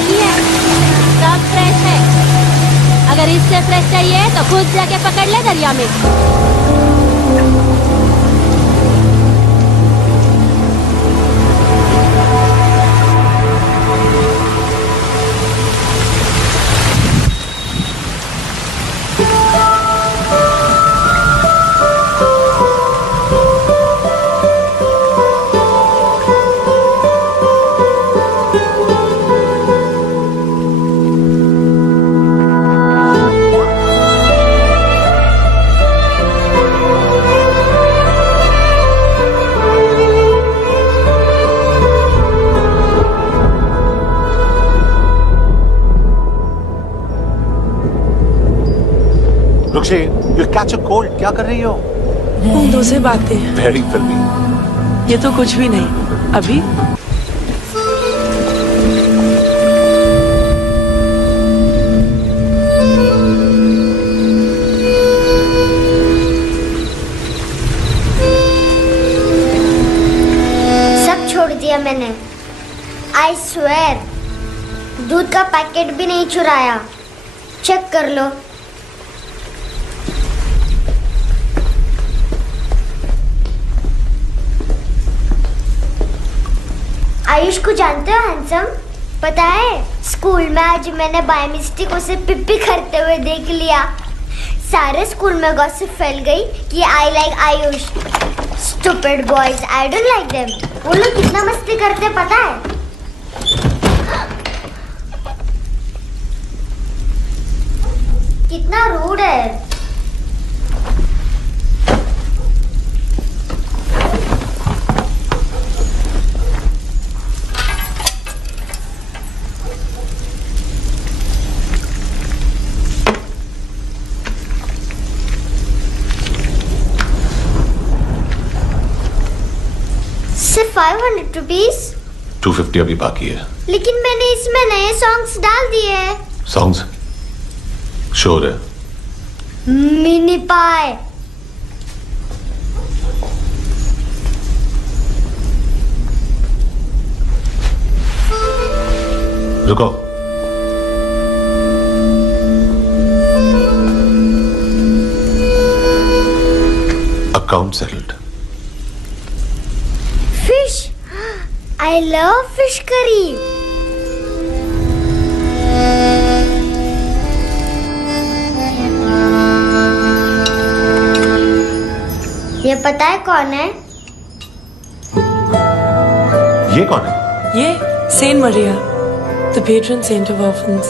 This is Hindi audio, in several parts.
नहीं है, सब फ्रेश है। अगर इससे फ्रेश चाहिए तो खुद जाके पकड़ ले दरिया में। रुक्षी, you'll catch a cold. क्या कर रही हो? बूंदों से बातें। Very filmy. ये तो कुछ भी नहीं। अभी सब छोड़ दिया मैंने। I swear, दूध का पैकेट भी नहीं चुराया। चेक कर लो। आयुष को जानते हो हैंडसम? पता है, स्कूल में आज मैंने बाय मिस्टेक उसे पिप्पी करते हुए देख लिया। सारे स्कूल में गॉसिप फैल गई कि I like Ayush. Stupid boys, I don't like them. वो लोग कितना मस्ती करते पता है? कितना रूड है। सिर्फ 500 रुपीज। 250 अभी बाकी है। लेकिन मैंने इसमें नए सॉन्ग्स डाल दिए हैं। सॉन्ग्स? श्योर है? मिनी पाए। रुको। Account settled. Fish, I love fish curry. ये पता है कौन है? ये कौन है? ये saint Maria, the patron saint of orphans.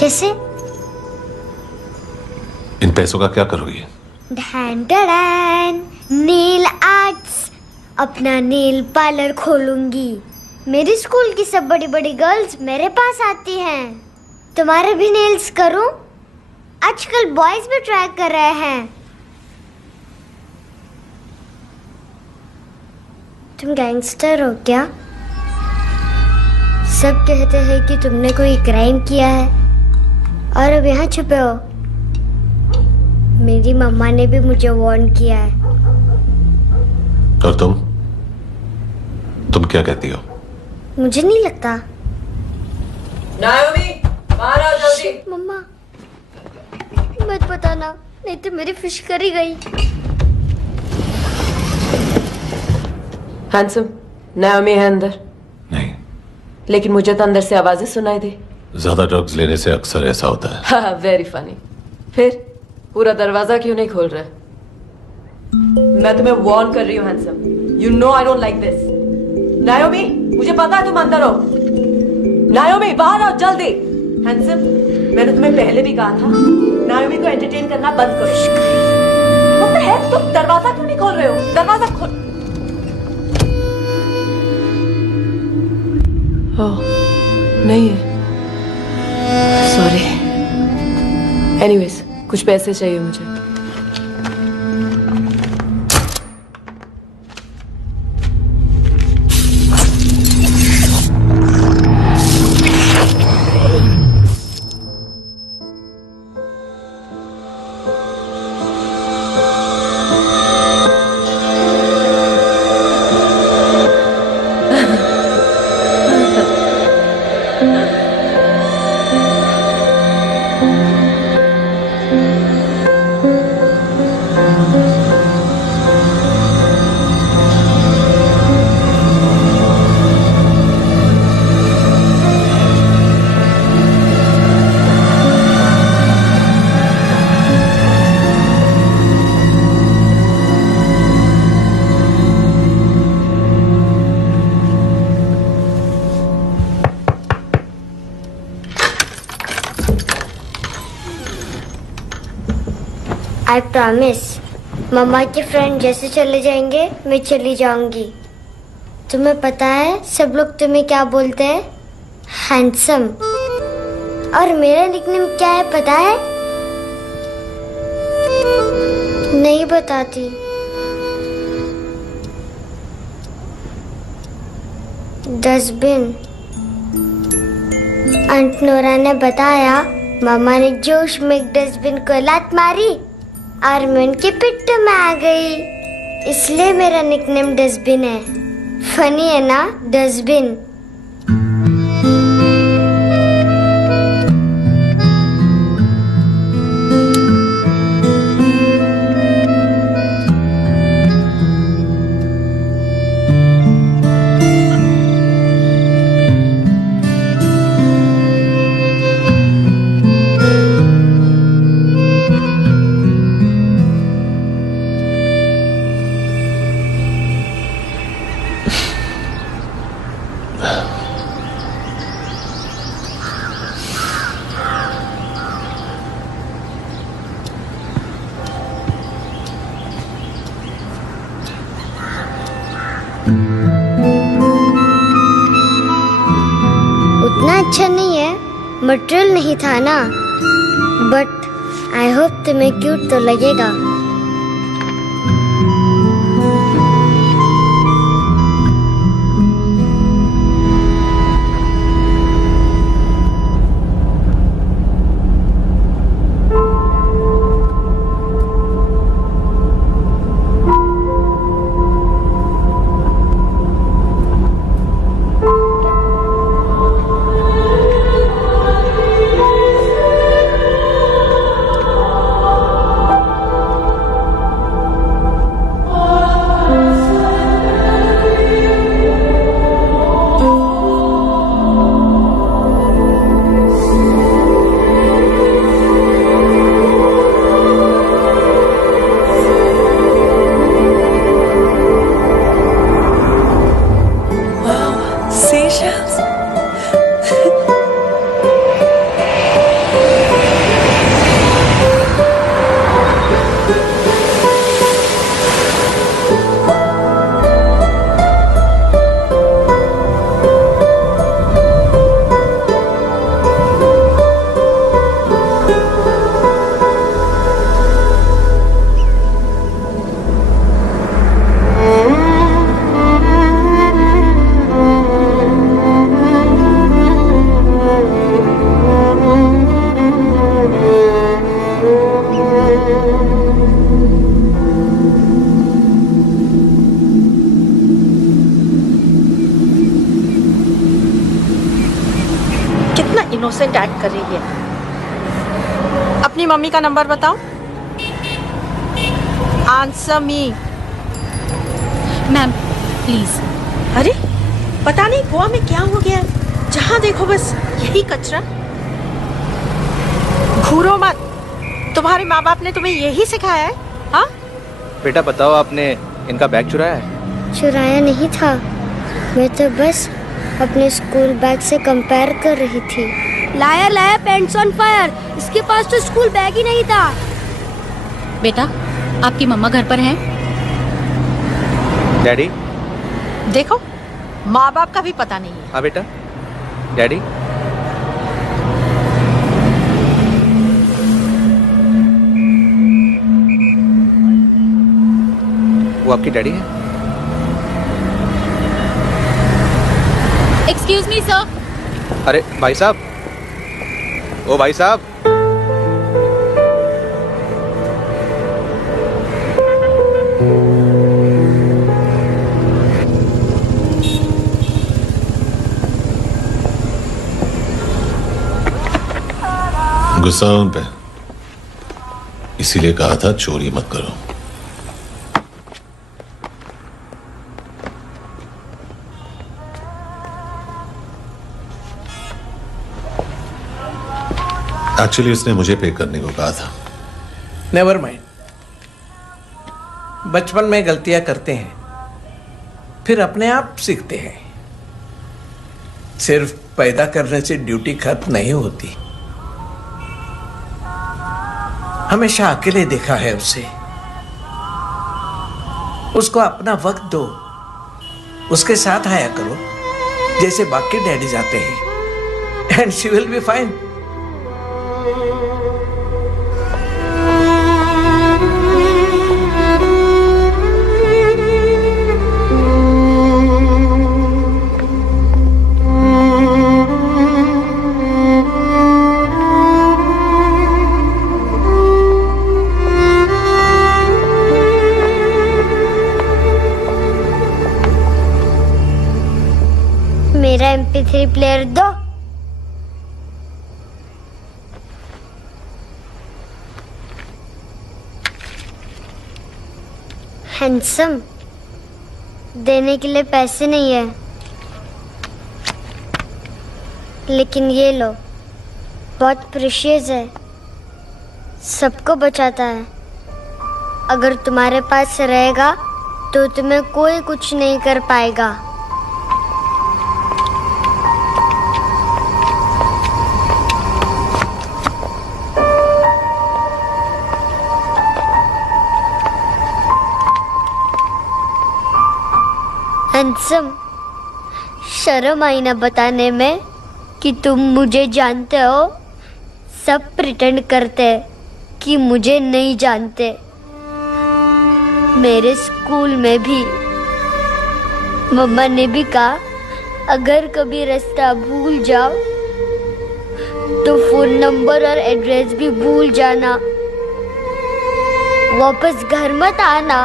कैसे? इन पैसों का क्या करोगी? ढैन ढैन, नेल आर्ट्स। अपना नेल पार्लर खोलूंगी। मेरी स्कूल की सब बड़ी बड़ी गर्ल्स मेरे पास आती हैं। तुम्हारे भी नेल्स करूं? आजकल बॉयज भी ट्राई कर रहे हैं। तुम गैंगस्टर हो क्या? सब कहते हैं कि तुमने कोई क्राइम किया है और अब यहाँ छुपे हो। मेरी मम्मा ने भी मुझे वार्न किया है। और तुम क्या कहती हो? मुझे नहीं लगता। नायोमी, बाहर आओ जल्दी। मम्मा, मत बताना, नहीं तो मेरी फिश करी गई। हैंडसम, नायोमी है अंदर। नहीं। लेकिन मुझे तो अंदर से आवाजें सुनाई दी। ज्यादा ड्रग्स लेने से अक्सर ऐसा होता है। हाँ, वेरी फनी। फिर पूरा दरवाजा क्यों नहीं खोल रहे? मैं तुम्हें वार्न कर रही हूँ handsome. You know I don't like this. नायोमी, मुझे पता है तुम अंदर हो। नायोमी, बाहर आओ जल्दी। हैंडसम, मैंने तुम्हें पहले भी कहा था नायोमी को एंटरटेन करना बंद करो। What the heck? तुम दरवाजा क्यों नहीं खोल रहे हो? दरवाजा खोल। ओह, नहीं है। सॉरी। एनीवेज, कुछ पैसे चाहिए मुझे। I promise. मम्मा के फ्रेंड जैसे चले जाएंगे मैं चली जाऊंगी। तुम्हें पता है सब लोग तुम्हें क्या बोलते हैं? हैंडसम। और मेरा निकनेम क्या है पता है? नहीं बताती। डस्टबिन। आंट नोरा ने बताया मामा ने जोश में एक डस्टबिन को लात मारी और मैं उनके पिट्ठू में आ गई, इसलिए मेरा निकनेम डस्टबिन है। फनी है ना डस्टबिन? उतना अच्छा नहीं है, मटेरियल नहीं था ना, बट आई होप तुम्हें क्यूट तो लगेगा। इनोसेंट एक्ट कर रही है। अपनी मम्मी का नंबर बताओ। Answer me. Ma'am please. अरे पता नहीं गोवा में क्या हो गया, जहाँ देखो बस यही कचरा। घूरो मत, तुम्हारे माँ बाप ने तुम्हें यही सिखाया है? हाँ बेटा बताओ, आपने इनका बैग चुराया है? चुराया नहीं था, मैं तो बस अपने स्कूल बैग से कंपेयर कर रही थी। Liar liar, pants on fire, इसके पास तो स्कूल बैग ही नहीं था। बेटा आपकी मम्मा घर पर हैं? डैडी देखो, माँ बाप का भी पता नहीं है। हाँ बेटा। डैडी वो आपकी डैडी है? Excuse me sir. अरे भाई साहब, ओ भाई साहब। गुस्सा उन पे, इसीलिए कहा था चोरी मत करो। एक्चुअली उसने मुझे पे करने को कहा था। नेवर माइंड, बचपन में गलतियां करते हैं, फिर अपने आप सीखते हैं। सिर्फ पैदा करने से ड्यूटी खत्म नहीं होती। हमेशा अकेले देखा है उसे। उसको अपना वक्त दो, उसके साथ आया करो जैसे बाकी डैडी जाते हैं, and she will be fine. मेरा MP3 प्लेयर दो। हैंडसम, देने के लिए पैसे नहीं है, लेकिन ये लो, बहुत प्रीशियस है, सबको बचाता है। अगर तुम्हारे पास रहेगा तो तुम्हें कोई कुछ नहीं कर पाएगा। हैंडसम, शर्म आई ना बताने में कि तुम मुझे जानते हो। सब प्रिटेंड करते हैं कि मुझे नहीं जानते। मेरे स्कूल में भी मम्मा ने भी कहा, अगर कभी रास्ता भूल जाओ तो फोन नंबर और एड्रेस भी भूल जाना। वापस घर मत आना।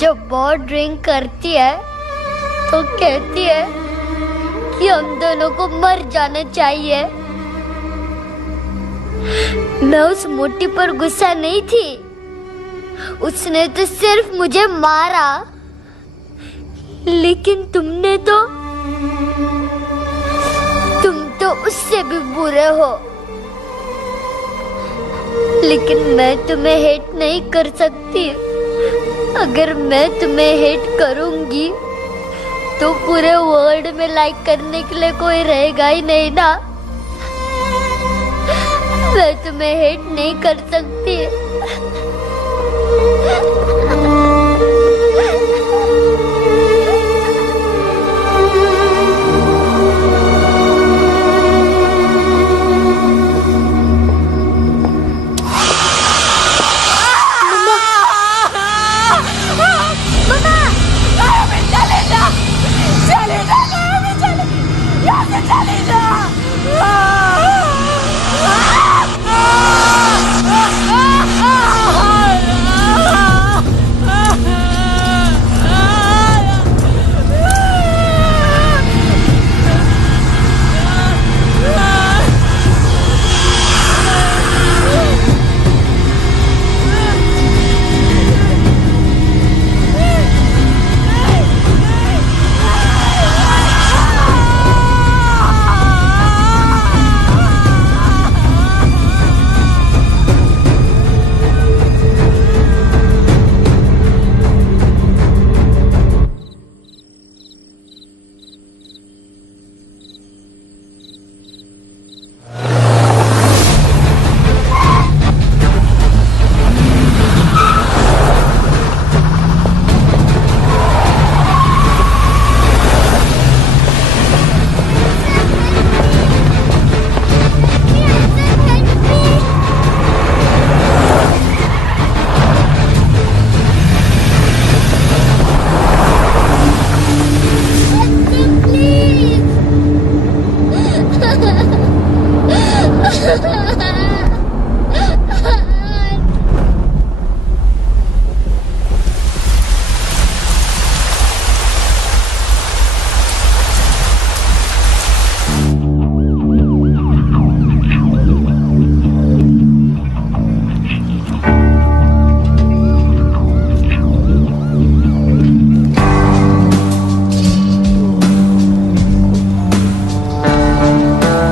जब बहुत ड्रिंक करती है तो कहती है कि हम दोनों को मर जाना चाहिए। मैं उस मोटी पर गुस्सा नहीं थी, उसने तो सिर्फ मुझे मारा। लेकिन तुम तो उससे भी बुरे हो। लेकिन मैं तुम्हें हेट नहीं कर सकती। अगर मैं तुम्हें हेट करूंगी तो पूरे वर्ल्ड में लाइक करने के लिए कोई रहेगा ही नहीं ना। मैं तुम्हें हेट नहीं कर सकती।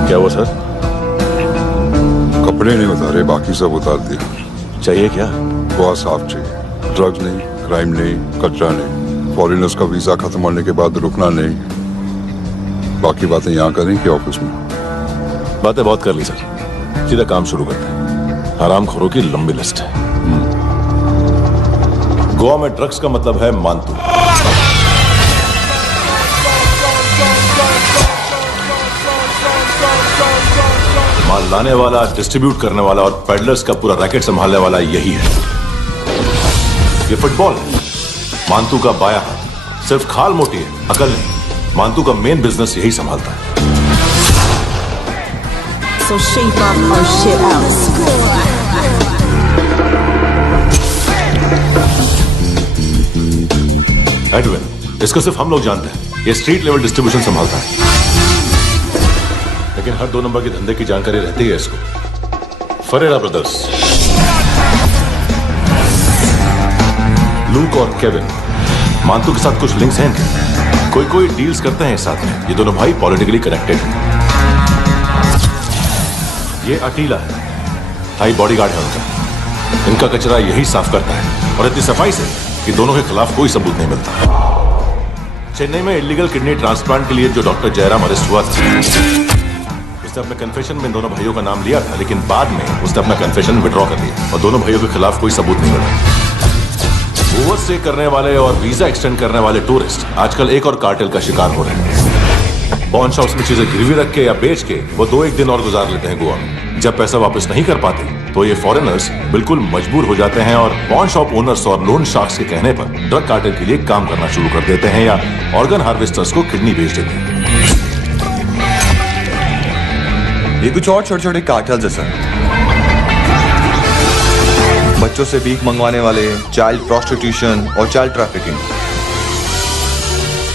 क्या हुआ सर? कपड़े नहीं उतारे, बाकी सब उतार दिया। चाहिए क्या? बहुत साफ चाहिए। ड्रग्स नहीं, क्राइम नहीं, कचरा नहीं। फॉरेनर्स का वीजा खत्म होने के बाद रुकना नहीं। बाकी बातें यहाँ करें कि ऑफिस में? बातें बहुत कर ली सर, सीधा काम शुरू करते हैं। हरामखोरों की लंबी लिस्ट है। गोवा में ड्रग्स का मतलब है मानतू। माल लाने वाला, डिस्ट्रीब्यूट करने वाला और पेडलर्स का पूरा रैकेट संभालने वाला यही है। ये फुटबॉल है, मानतू का बाया हाथ। सिर्फ खाल मोटी है, अकल नहीं। मानतू का मेन बिजनेस यही संभालता है। So shape up our shit out. Edwin, इसको सिर्फ हम लोग जानते हैं। ये स्ट्रीट लेवल डिस्ट्रीब्यूशन संभालता है, लेकिन हर 2 नंबर के धंधे की जानकारी रहती है इसको। फरेरा ब्रदर्स, लूक और केविन, मानतू के साथ कुछ लिंक्स हैं इनके। कोई डील्स करते हैं साथ में। ये दोनों भाई पॉलिटिकली कनेक्टेड हैं। ये अटीला है, थाई बॉडीगार्ड है उनका। इनका कचरा यही साफ करता है, और इतनी सफाई से कि दोनों के खिलाफ कोई सबूत नहीं मिलता। चेन्नई में इलीगल किडनी ट्रांसप्लांट के लिए जो डॉक्टर जयराम अरेस्ट हुआ था, उसने अपने कन्फेशन में दोनों भाइयों का नाम लिया था, लेकिन बाद में उसने अपना कन्फेशन विड्रॉ कर लिया और दोनों भाइयों के खिलाफ कोई सबूत नहीं मिला। ओवर स्टे करने वाले और वीजा एक्सटेंड करने वाले टूरिस्ट आजकल एक और कार्टेल का शिकार हो रहे हैं। पॉन शॉप्स में चीजें गिरवी रख के या बेच के वो 2-1 दिन और गुजार लेते हैं गोवा में। जब पैसा वापस नहीं कर पाते तो ये फॉरेनर्स बिल्कुल मजबूर हो जाते हैं और पॉन शॉप ओनर्स और लोन शार्क्स के कहने पर ड्रग कार्टेल के लिए काम करना शुरू कर देते हैं या ऑर्गन हार्वेस्टर्स को किडनी बेच देते हैं। ये कुछ और छोटे छोटे कार्टेल्स है सर। बच्चों से भीख मंगवाने वाले, चाइल्ड प्रोस्टिट्यूशन और चाइल्ड ट्रैफिकिंग।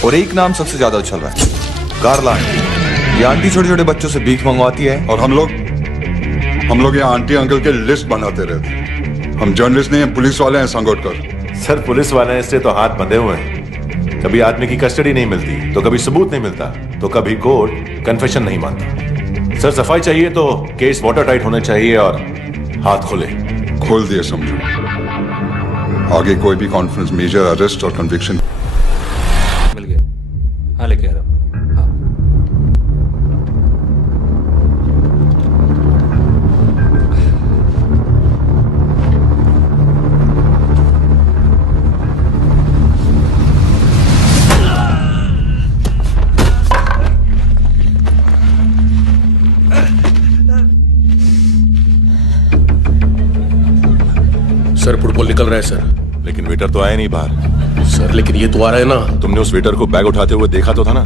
और एक नाम सबसे ज्यादा उछल रहा है, कार्ला आंटी। ये आंटी छोटे छोटे बच्चों से भीख मंगवाती है और हम लोग यहाँ आंटी अंकल के लिस्ट बनाते रहते। हम जर्नलिस्ट नहीं हैं, पुलिस वाले हैं संगोटकर। सर, पुलिस वाले इससे तो हाथ बंधे हुए हैं। कभी आदमी की कस्टडी नहीं मिलती तो कभी सबूत नहीं मिलता तो कभी कोर्ट कन्फेशन नहीं मानता। सर, सफाई चाहिए तो केस वाटर टाइट होने चाहिए और हाथ खोले। खोल दिए समझो। आगे कोई भी कॉन्फ्रेंस, मेजर अरेस्ट और कन्विक्शन मिल गया। हाँ, लेके आ रहा हूँ। सर, फुटबॉल निकल रहा है सर। लेकिन वेटर तो आया नहीं बाहर। सर, लेकिन ये तो आ रहा है ना। तुमने उस वेटर को बैग उठाते हुए देखा तो था ना।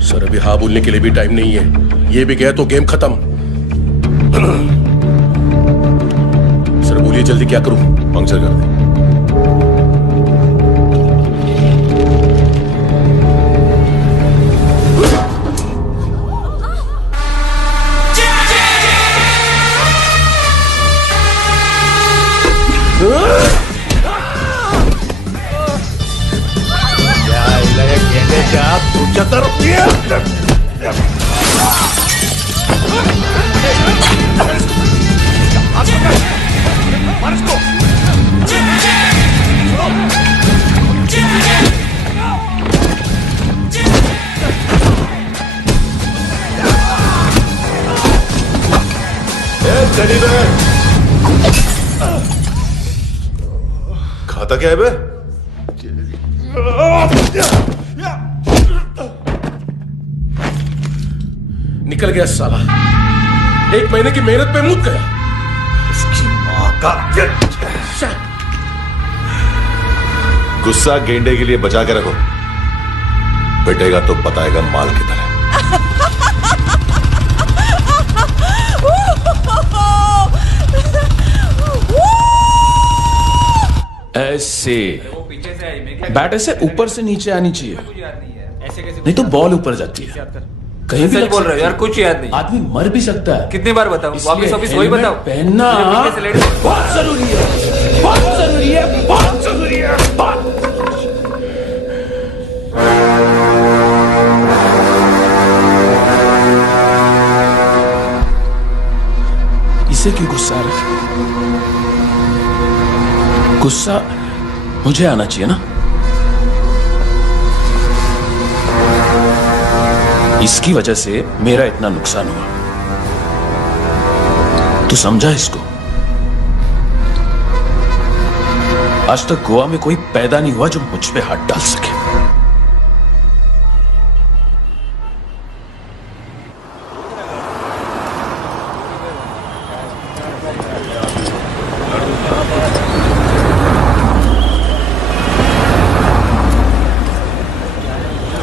सर, अभी हाँ बोलने के लिए भी टाइम नहीं है। ये भी गया तो गेम खत्म। सर बोलिए, जल्दी क्या करूं? पंक्चर कर दे। खाता क्या है बे? निकल गया साला। 1 महीने की मेहनत पे मुक गया। इसकी मां का गुस्सा गेंडे के लिए बचा के रखो, पिटेगा तो बताएगा माल की तरह। ऐसे बैट ऐसे ऊपर से नीचे आनी चाहिए, नहीं तो बॉल ऊपर जाती है। कहीं भी बोल रहे हो यार, कुछ याद नहीं। आदमी मर भी सकता है। कितनी बार बताऊं? वापिस वही बताओ। पहनना बहुत जरूरी है, बहुत जरूरी है, बहुत जरूरी है। इसे क्यों गुस्सा आ रहा है? गुस्सा मुझे आना चाहिए ना। इसकी वजह से मेरा इतना नुकसान हुआ। तू समझा इसको? आज तक गोवा में कोई पैदा नहीं हुआ जो मुझ पे हाथ डाल सके।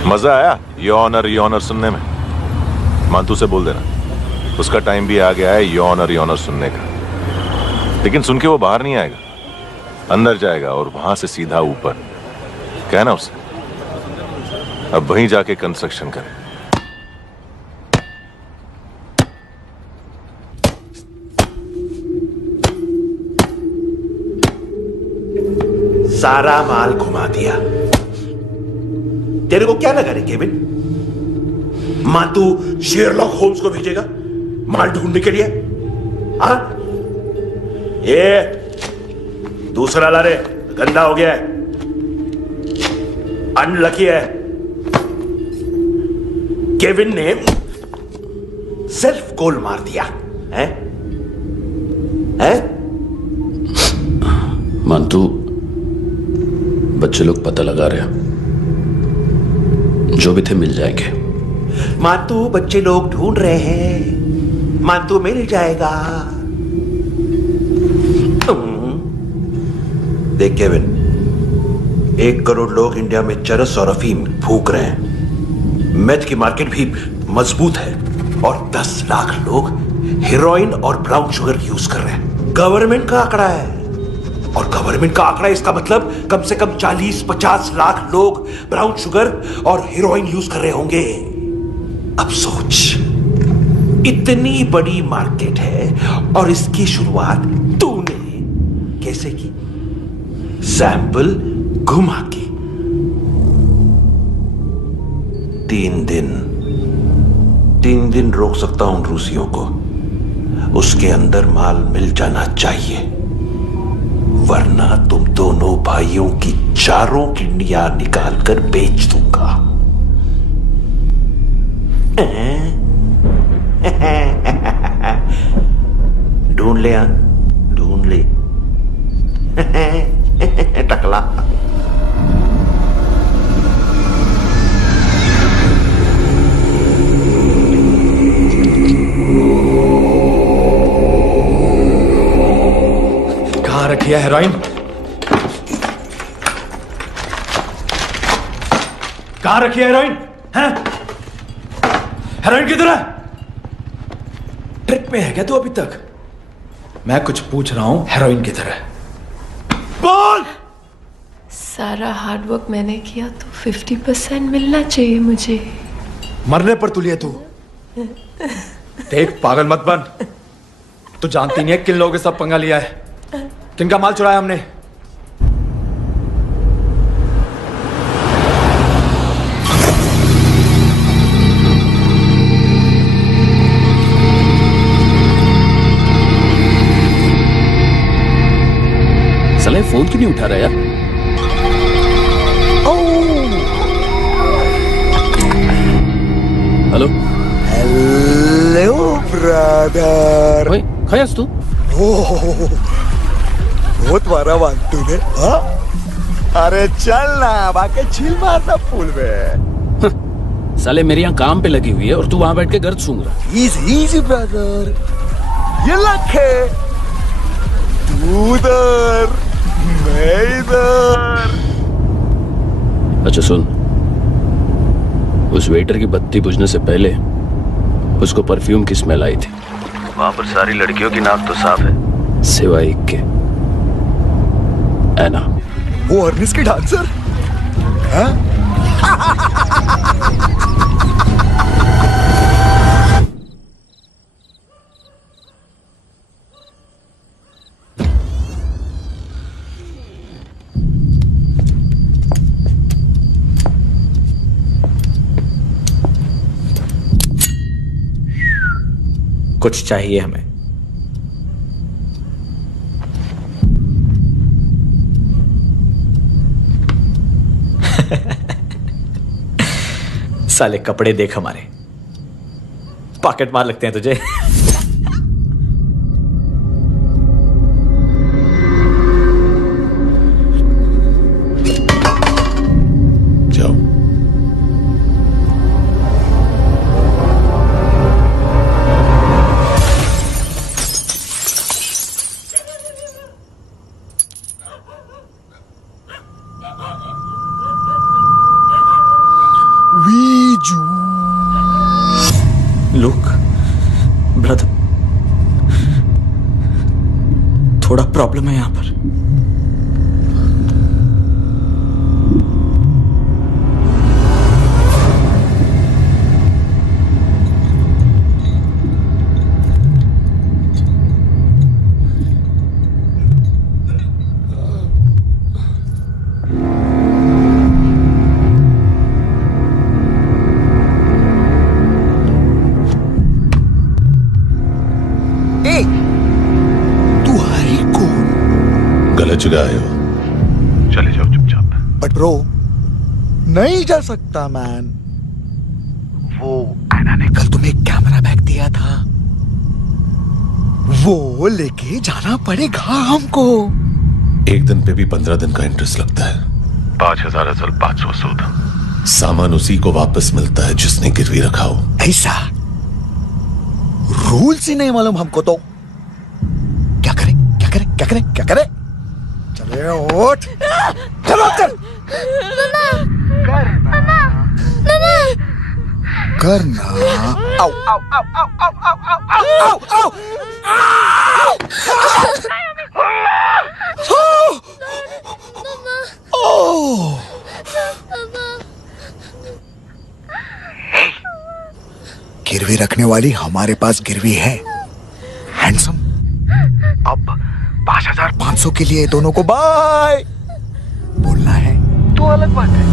मजा आया ये ऑनर सुनने में? मानतू से बोल देना उसका टाइम भी आ गया है ये ऑनर सुनने का। लेकिन सुन के वो बाहर नहीं आएगा, अंदर जाएगा और वहां से सीधा ऊपर। कहना उसे अब वहीं जाके कंस्ट्रक्शन करे। सारा माल घुमा दिया। तेरे को क्या लगा रे केविन? मां तू शेरलॉक होम्स को भेजेगा माल ढूंढने के लिए? हाँ, ये दूसरा ला रे, गंदा हो गया है, अनलकी है। केविन ने सेल्फ गोल मार दिया है? मानतू, बच्चे लोग पता लगा रहे हैं, जो भी थे मिल जाएंगे। मानतू, बच्चे लोग ढूंढ रहे हैं, मानतू मिल जाएगा। देख केविन, 1 करोड़ लोग इंडिया में चरस और अफीम फूक रहे हैं। मेथ की मार्केट भी मजबूत है और 10 लाख लोग हेरोइन और ब्राउन शुगर यूज कर रहे हैं। गवर्नमेंट का आंकड़ा है, और गवर्नमेंट का आंकड़ा इसका मतलब कम से कम 40-50 लाख लोग ब्राउन शुगर और हेरोइन यूज कर रहे होंगे। अब सोच, इतनी बड़ी मार्केट है और इसकी शुरुआत तूने कैसे की? सैंपल घुमा के। 3 दिन रोक सकता हूं रूसियों को, उसके अंदर माल मिल जाना चाहिए, वरना तुम दोनों भाइयों की 4 किडनियां निकाल कर बेच दूंगा। ढूंढ ले, ढूंढ ले टकला। कहां रखी है हेरोइन? कहां रखी है हेरोइन? हैं? हेरोइन किधर है? ट्रिप में है क्या तू अभी तक? मैं कुछ पूछ रहा हूं, हेरोइन किधर है? बोल! सारा हार्डवर्क मैंने किया तो 50% मिलना चाहिए मुझे। मरने पर तुली है तू। देख, पागल मत बन। तू जानती नहीं है किन लोगों के साथ पंगा लिया है, किनका माल चुराया हमने। साले फोन क्यों नहीं उठा रहा यार? Hello hello brother. ओए, खयास तू? बहुत मारा मानतू ने। हाँ? अरे चल ना, बाकी छील मारना पुल में। साले मेरी यहाँ काम पे लगी हुई है और तू वहां बैठ के गर्द सूंघ रहा। इजी ब्रदर, ये लखे तू उधर, मैं इधर। अच्छा सुन, उस वेटर की बत्ती बुझने से पहले उसको परफ्यूम की स्मेल आई थी। वहां पर सारी लड़कियों की नाक तो साफ है, सिवाय एक के, ऐना। वो अर्निस की डांसर? हाँ? कुछ चाहिए हमें। साले कपड़े देख हमारे, पॉकेट मार लगते हैं तुझे। जीजू। लुक ब्रदर, थोड़ा प्रॉब्लम है यहां पर। गलत जगह आए हो, चले जाओ चुपचाप। बट ब्रो, नहीं जा सकता मैन। वो एना ने कल तुम्हें एक कैमरा बैग दिया था, वो लेके जाना पड़ेगा हमको। एक दिन पे भी 15 दिन का इंटरेस्ट लगता है। 5,000 असल 500 सूद। सामान उसी को वापस मिलता है जिसने गिरवी रखा हो। ऐसा रूल्स ही नहीं मालूम हमको तो। क्या करें क्या करें क्या करें क्या करें? चले उठ, चलो चल। करना आओ आओ आओ आओ आओ आओ आओ आओ आओ। गिरवी रखने वाली हमारे पास गिरवी है हैंडसम। अब 5,500 के लिए दोनों को बाय बोलना है तो अलग बात है।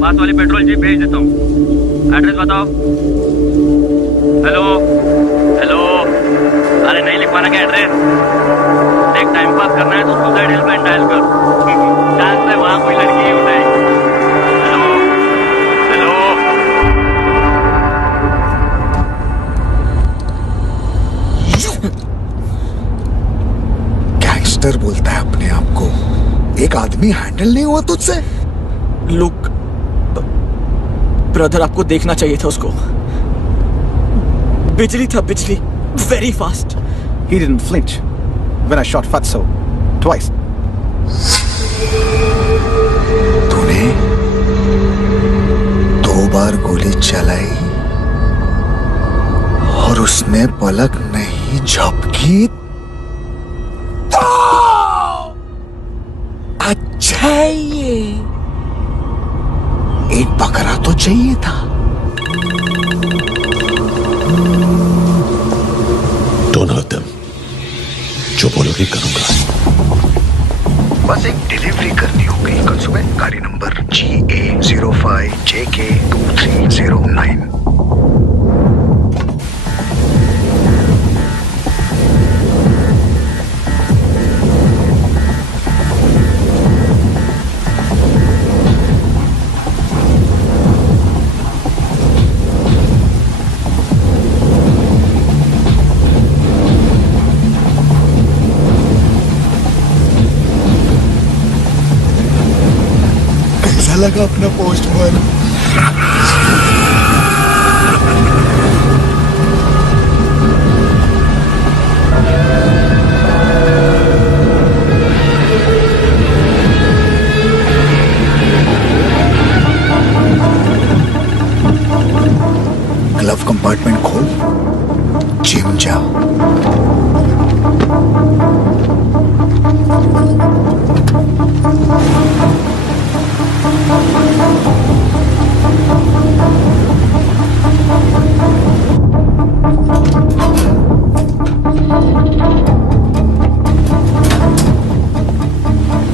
पास वाली पेट्रोल जीप भेज देता हूँ। एड्रेस बताओ। हेलो हेलो, अरे नहीं लिख पाना क्या एड्रेस? देख टाइम पास करना है तो सुसाइड हेल्पलाइन डायल कर। चांस है वहाँ कोई लड़की ही उठाएगी। हेलो हेलो, गैंगस्टर बोलता है अपने आप को। एक आदमी हैंडल नहीं हुआ तुझसे? लुक ब्रदर, आपको देखना चाहिए था उसको। बिजली था, बिजली, very fast. He didn't flinch when I shot Fatso twice. तूने 2 बार गोली चलाई और उसने पलक नहीं झपकी तो अच्छा ये एक बकरा तो चाहिए था। Don't hurt them. जो बोलोगे करूंगा। बस एक डिलीवरी करनी होगी कल सुबह। गाड़ी नंबर GA05JK2309। कैसा लगा अपना पोस्टमैन? ग्लव कंपार्टमेंट खोल, जिम जा।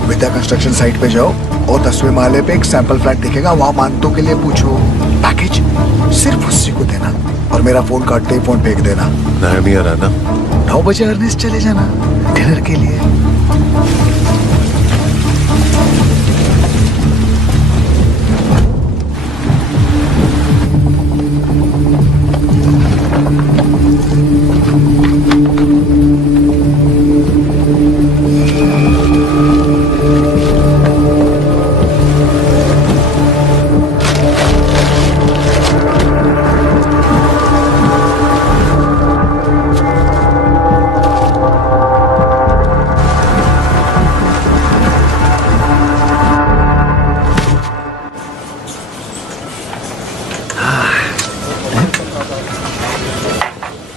विद्या कंस्ट्रक्शन साइट पे जाओ और 10वें माले पे एक सैंपल फ्लैट दिखेगा, वहां मानतों के लिए पूछो। पैकेज सिर्फ उसी को देना और मेरा फोन काटते ही फोन फेंक देना। नायमी आ रहा ना? 9 बजे अर्नेस्ट चले जाना डिनर के लिए।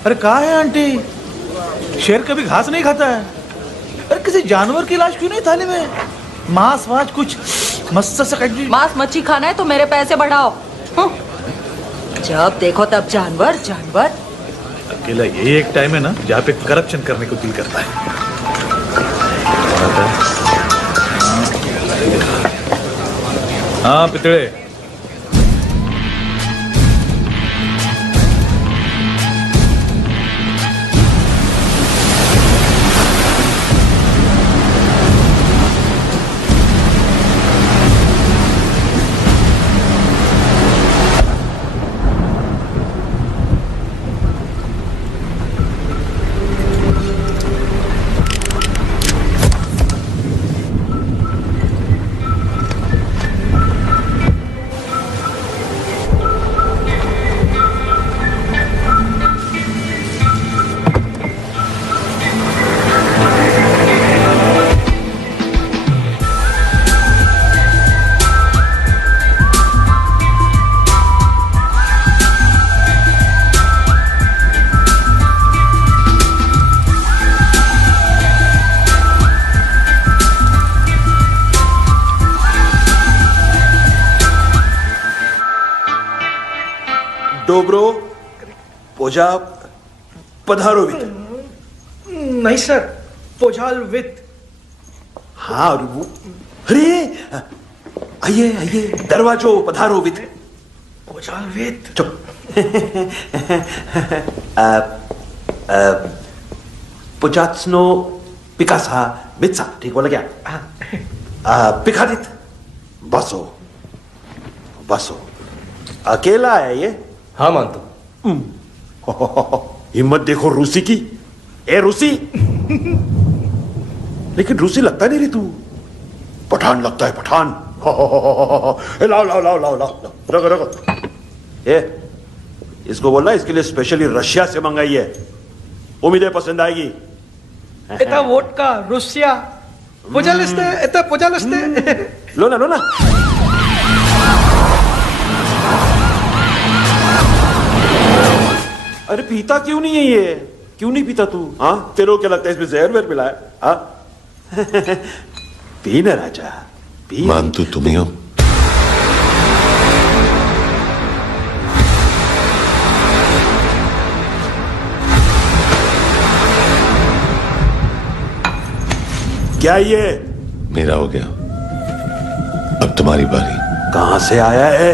अरे कहाँ है आंटी? शेर कभी घास नहीं खाता है। अरे किसी जानवर की लाश क्यों नहीं थाली में? मांस वाज कुछ मस्त सा। मांस मच्छी खाना है तो मेरे पैसे बढ़ाओ। जब देखो तब जानवर जानवर। अकेला ये एक टाइम है ना जहाँ पे करप्शन करने को दिल करता है। हाँ पितड़े, डोब्रो पोजा पधारोवित। नहीं सर, पोजाल विथ। हाँ और वो, अरे आइए आइए, दरवाजो पधारोवित। पोजाल विथ। चुप। पुचात्सनो पिकासा मित्सा, ठीक बोला क्या? पिकादित बसो बसो। अकेला है ये? हाँ मानता हूं। हिम्मत देखो रूसी की। ए रूसी, लेकिन रूसी लगता नहीं रे तू, पठान लगता है पठान। लाओ लाओ लाओ लाओ लाओ, रखो रखो। ए इसको बोलना इसके लिए स्पेशली रशिया से मंगाई है, उम्मीद है पसंद आएगी। एता वोडका रुसिया पोजालिस्ते, एता पोजालिस्ते। लो ना लो ना। अरे पीता क्यों नहीं है ये? क्यों नहीं पीता तू? हाँ तेरे को क्या लगता है इसमें जहर वहर मिला है? हाँ पी ना राजा पी। मानतू तुम ही हो? क्या ये? मेरा हो गया, अब तुम्हारी बारी। कहां से आया है?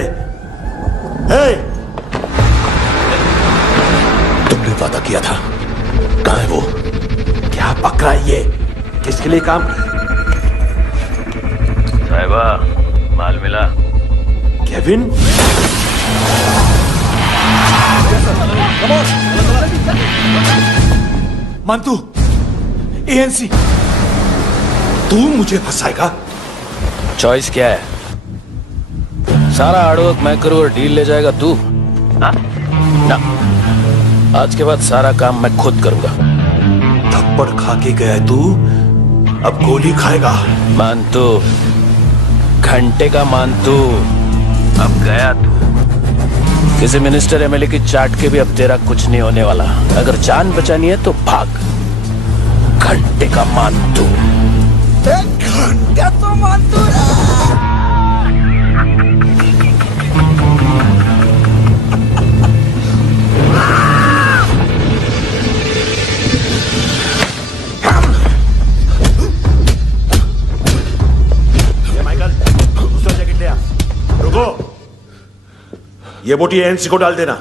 तुमने वादा किया था, कहां है वो? क्या पकड़ा ये? किसके लिए काम? साहिबा माल मिला? केविन? मानतू, एएनसी। तू मुझे फंसाएगा? चॉइस क्या है? सारा हार्डवर्क मैं करूँ और डील ले जाएगा तू? हाँ? ना, आज के बाद सारा काम मैं खुद करूंगा। थप्पड़ खा के गया है तू, अब गोली खाएगा। मान तू, घंटे का मान तू, अब गया तू। किसी मिनिस्टर एमएलए की चाट के भी अब तेरा कुछ नहीं होने वाला। अगर जान बचानी है तो भाग। घंटे का मान तू। घंटे तो मान तू। माइकल, दूसरा जैकेट ले आ। रुको, ये बोटी एएनसी को डाल देना।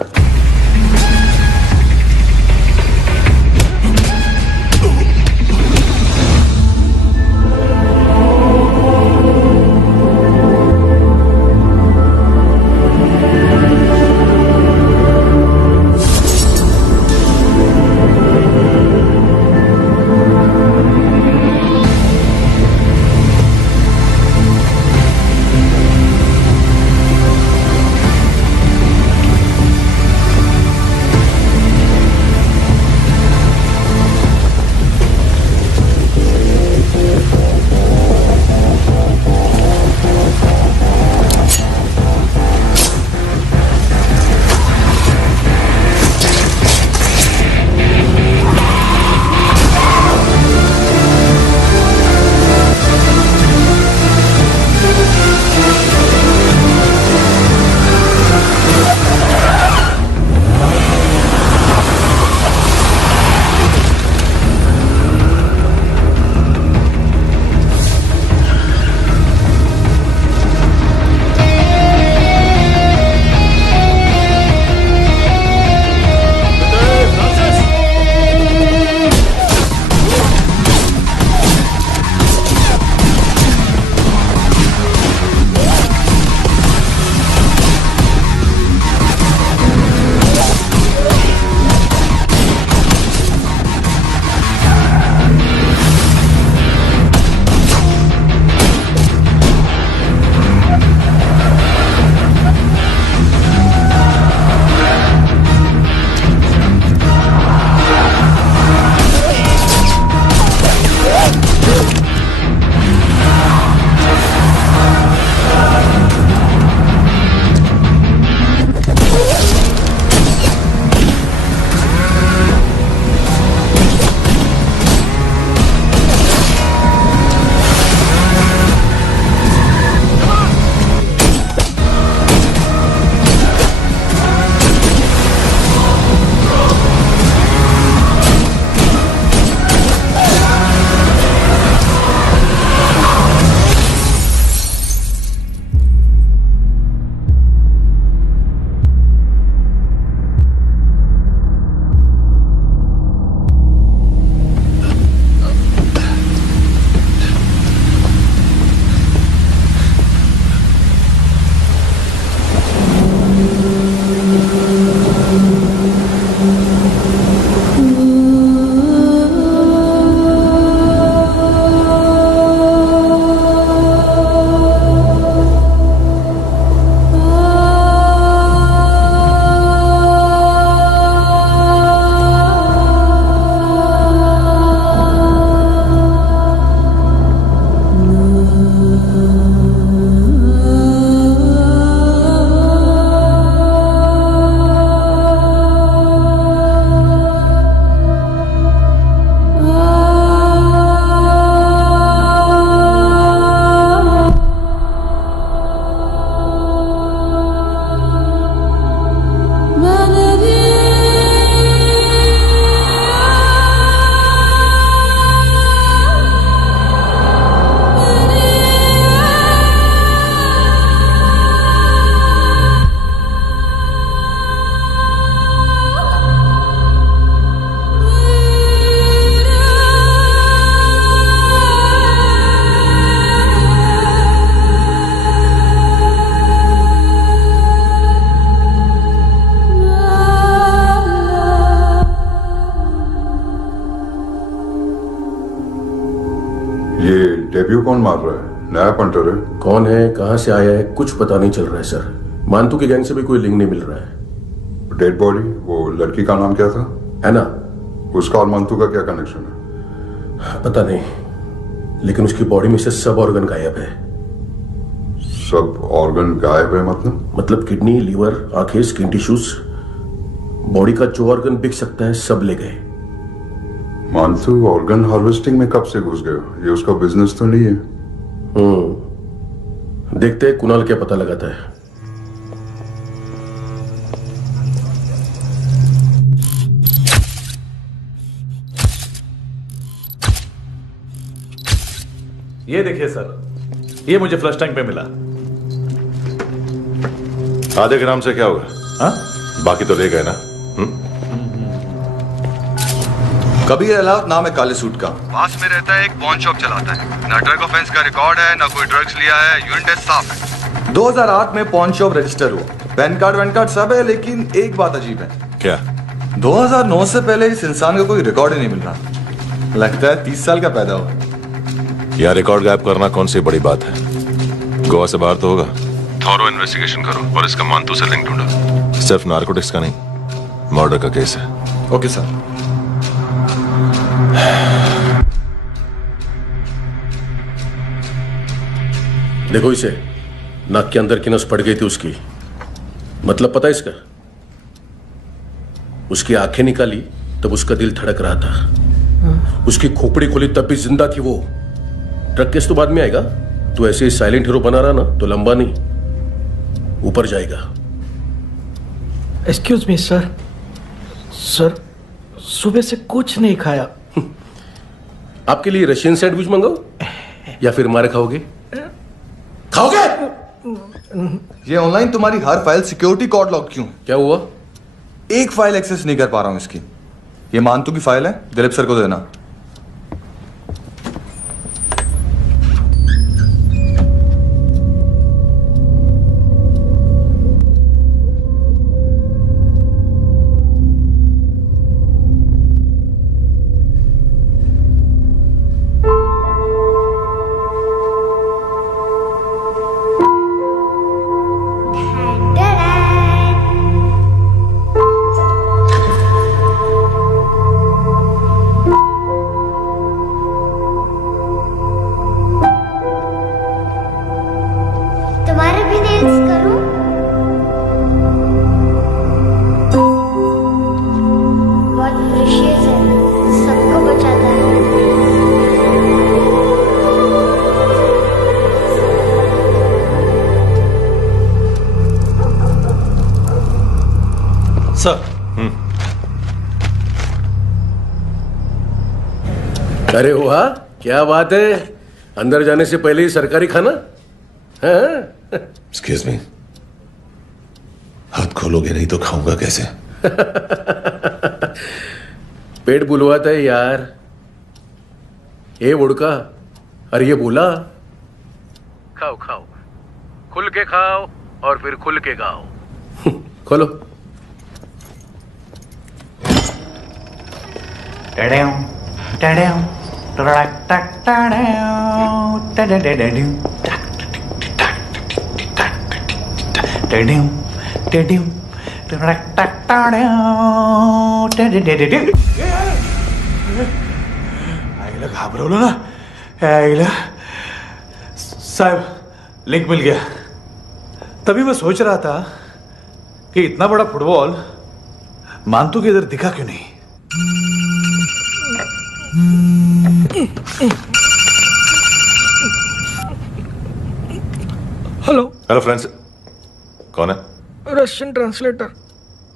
ये डेब्यू कौन मार रहा है? नया पंटर है। कौन है, कहां से आया है, कुछ पता नहीं चल रहा है सर। मानतू के गैंग से भी कोई लिंक नहीं मिल रहा है। डेड बॉडी, वो लड़की का नाम क्या था? है ना? उसका और मंतू का क्या कनेक्शन है? पता नहीं, लेकिन उसकी बॉडी में से सब ऑर्गन गायब है। सब ऑर्गन गायब है मतलब किडनी, लीवर, आंखें, स्किन टिश्यूज, बॉडी का जो ऑर्गन बिक सकता है सब ले गए। मानतू ऑर्गन हार्वेस्टिंग में कब से घुस गए? ये उसका बिजनेस तो नहीं है? देखते हैं कुणाल क्या पता लगाता है। ये देखिए सर, ये मुझे फ्लश टैंक पे मिला। आधे ग्राम से क्या होगा? हाँ? बाकी तो ले गए ना? कबीर अलाउत नाम है काले सूट का, पास में रहता है, एक पॉन शॉप चलाता है। ना ड्रग ऑफेंस का रिकॉर्ड है, ना कोई ड्रग्स लिया है, यूरिन टेस्ट साफ है। 2008 में पॉन शॉप रजिस्टर हुआ, पैन कार्ड सब है, लेकिन एक बात अजीब है। क्या? 2009 से पहले इस इंसान का कोई रिकॉर्ड ही नहीं मिल रहा। लगता है 30 साल का पैदा हुआ। यह रिकॉर्ड गायब करना कौन सी बड़ी बात है? गोवा से बाहर तो होगा। थॉरो इन्वेस्टिगेशन करो और इसका मानतू से लिंक ढूंढो। सिर्फ नारकोटिक्स का नहीं, मर्डर का केस है। Okay sir. देखो इसे, नाक के अंदर की नस पड़ गई थी उसकी। मतलब पता है इसका? उसकी आंखें निकाली तब उसका दिल धड़क रहा था। उसकी खोपड़ी खोली तब भी जिंदा थी वो। ड्रग केस तो बाद में आएगा। तो ऐसे ही साइलेंट हीरो बना रहा ना तो लंबा नहीं, ऊपर जाएगा। एक्सक्यूज मी सर, सुबह से कुछ नहीं खाया। आपके लिए रशियन सैंडविच मंगाओ या फिर मारे खाओगे? खाओगे? ये ऑनलाइन तुम्हारी हर फाइल सिक्योरिटी कोड लॉक क्यों? क्या हुआ? एक फाइल एक्सेस नहीं कर पा रहा हूं इसकी। ये मानतू की फाइल है, दिलीप सर को देना। तुम्हारे भी नेल्स करूं? बहुत प्रेशियस है, सबको बचाता है। सर। अरे वाह, क्या बात है। अंदर जाने से पहले ही सरकारी खाना। एक्सक्यूज मी, हाथ खोलोगे नहीं तो खाऊंगा कैसे? पेट बुलवाता है यार। ये उड़का, अरे ये बोला। खाओ खाओ, खुल के खाओ और फिर खुल के गाओ। खोलो। घाबरवलं ना आईला। साहब, लिंक मिल गया। तभी मैं सोच रहा था कि इतना बड़ा फुटबॉल मानतू के इधर दिखा क्यों नहीं। हेलो फ्रेंड्स, कौन है? Russian translator.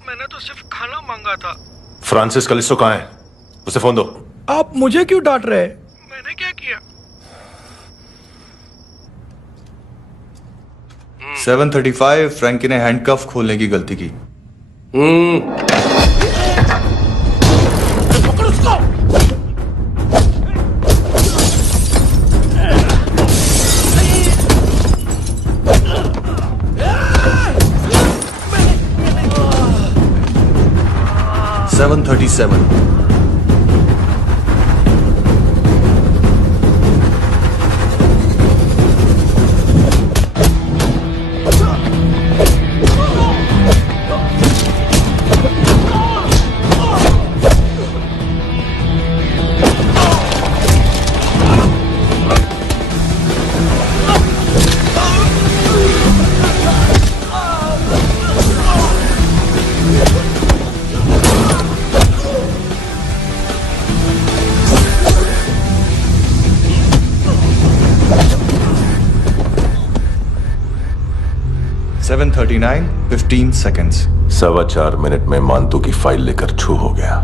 मैंने तो सिर्फ खाना मांगा था। फ्रांसिस कलिस्टो कहाँ है? उसे फोन दो। आप मुझे क्यों डांट रहे हैं? मैंने क्या किया? 735 फ्रैंकी ने हैंडकफ खोलने की गलती की। पकड़ उसको। 737 737 7:39 15 seconds. 4.25 मिनट में मानतू की फाइल लेकर छू हो गया।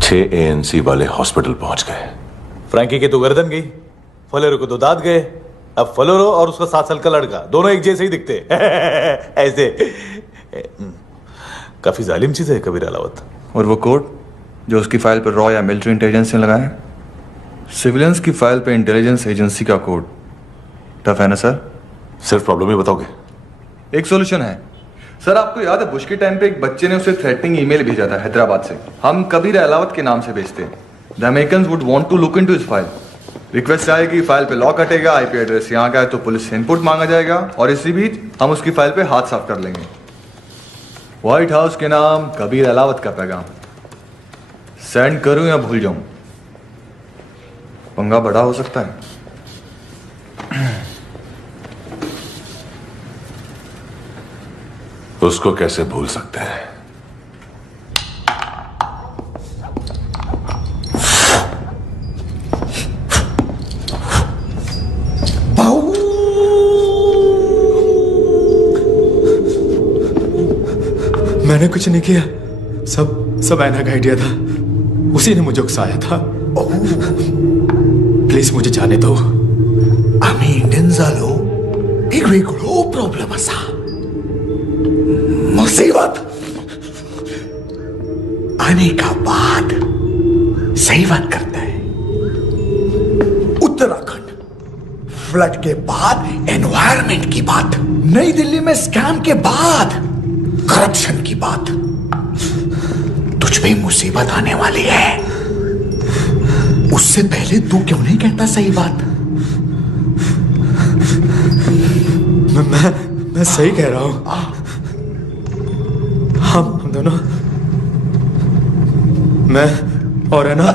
6 ANC वाले हॉस्पिटल पहुंच गए। फ्रैंकी की तो गर्दन गई, फलेरो को तो दांत गए। अब फलेरो और उसका 7 साल का लड़का दोनों एक जैसे ही दिखते ऐसे। काफी जालिम चीज है कबीर अलावत। और वो कोड जो उसकी फाइल पर रॉ या मिलिट्री इंटेलिजेंस ने लगाया, सिविलियंस की फाइल पे इंटेलिजेंस एजेंसी का कोड। टफ है ना सर? सिर्फ प्रॉब्लम ही बताओगे? एक सॉल्यूशन है सर। आपको याद है बुश के टाइम पे एक बच्चे ने उसे थ्रेटनिंग ईमेल भेजा था हैदराबाद से। हम कबीर अलावत के नाम से भेजते हैं। The Americans would want to look into his file. Request आएगी, फाइल पे लॉक हटेगा, आईपी एड्रेस यहाँ का है तो पुलिस से इनपुट मांगा जाएगा और इसी बीच हम उसकी फाइल पे हाथ साफ कर लेंगे। व्हाइट हाउस के नाम कबीर अलावत का पैगाम। सेंड करूं या भूल जाऊं? पंगा बड़ा हो सकता है। उसको कैसे भूल सकते हैं? मैंने कुछ नहीं किया, सब ऐना का आइडिया था। उसी ने मुझे उकसाया था। प्लीज मुझे जाने दो। आम्ही इंडियन झालो एक वेगळो प्रॉब्लेम असा। मुसीबत आने का बाद सही बात करता है। उत्तराखंड फ्लड के बाद एनवायरनमेंट की बात, नई दिल्ली में स्कैम के बाद करप्शन की बात। तुझ पे मुसीबत आने वाली है, उससे पहले तू क्यों नहीं कहता सही बात? मैं सही कह रहा हूं। हम दोनों, मैं और है ना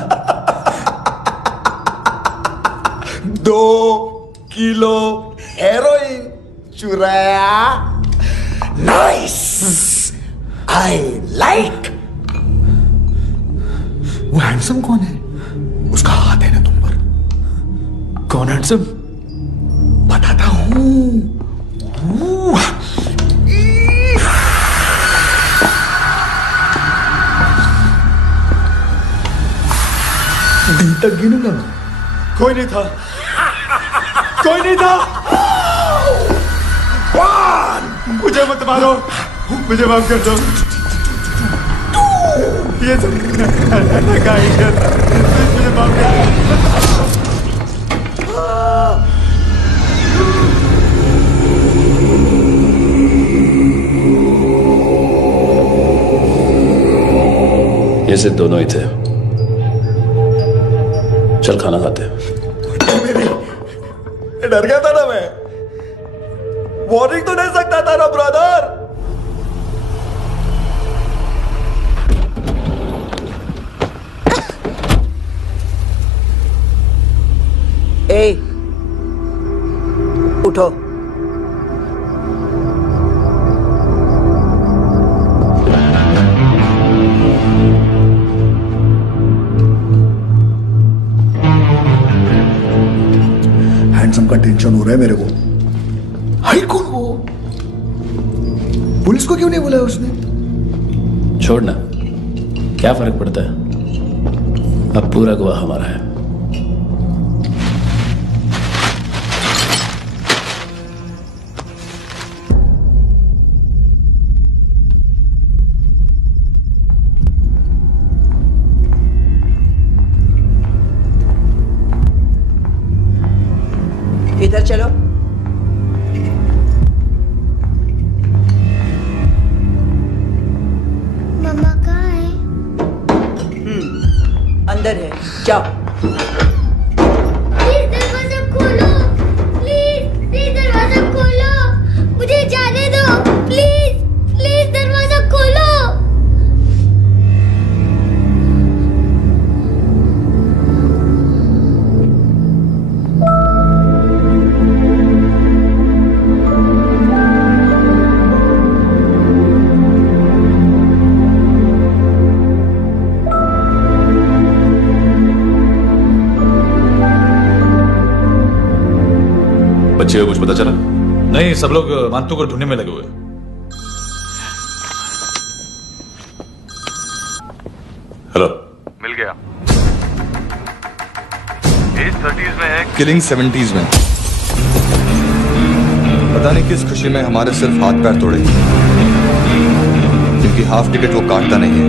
2 किलो हेरोइन चुराया। Nice, I like. वो हैंडसम कौन है? उसका हाथ है ना तुम पर? कौन हैंडसम? बताता हूं। डी तक गिनूंगा मैं। कोई नहीं था, कोई नहीं था। मुझे मत मारो, मुझे माफ कर दो। ये सब का आइडिया था, मुझे माफ कर दो। ये सिर्फ दोनों ही थे। चल खाना खाते हैं। डर गया था ना मैं। वार्निंग तो दे सकता था ना ब्रदर। ए, उठो। हैंडसम का टेंशन हो रहा है मेरे को। हाई कौन हो? पुलिस को क्यों नहीं बुलाया उसने? छोड़ना, क्या फर्क पड़ता है? अब पूरा गोवा हमारा है। इधर चलो। मम्मा कहाँ है? अंदर है, जाओ। प्लीज दरवाजा खोलो, प्लीज दरवाजा खोलो, मुझे जाने दो, प्लीज दरवाजा खोलो। बच्चे को कुछ पता चला? नहीं, सब लोग मानतू को ढूंढने में लगे हुए। हेलो, मिल गया। एज 30s में है, किलिंग 70s में। पता नहीं किस खुशी में हमारे सिर्फ हाथ पैर तोड़े, क्योंकि हाफ टिकट वो काटता नहीं है।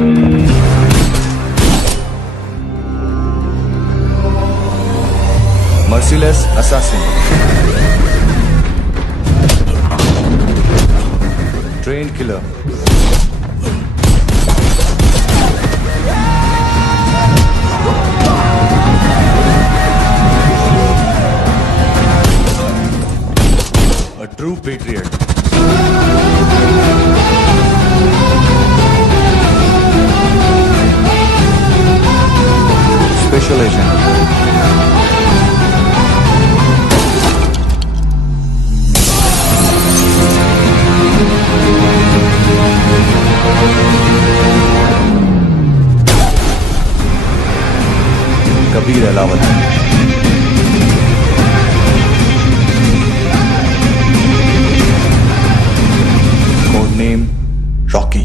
Merciless assassin, trained killer, a true patriot. Special agent. Kabir Alawat. Code name Rocky.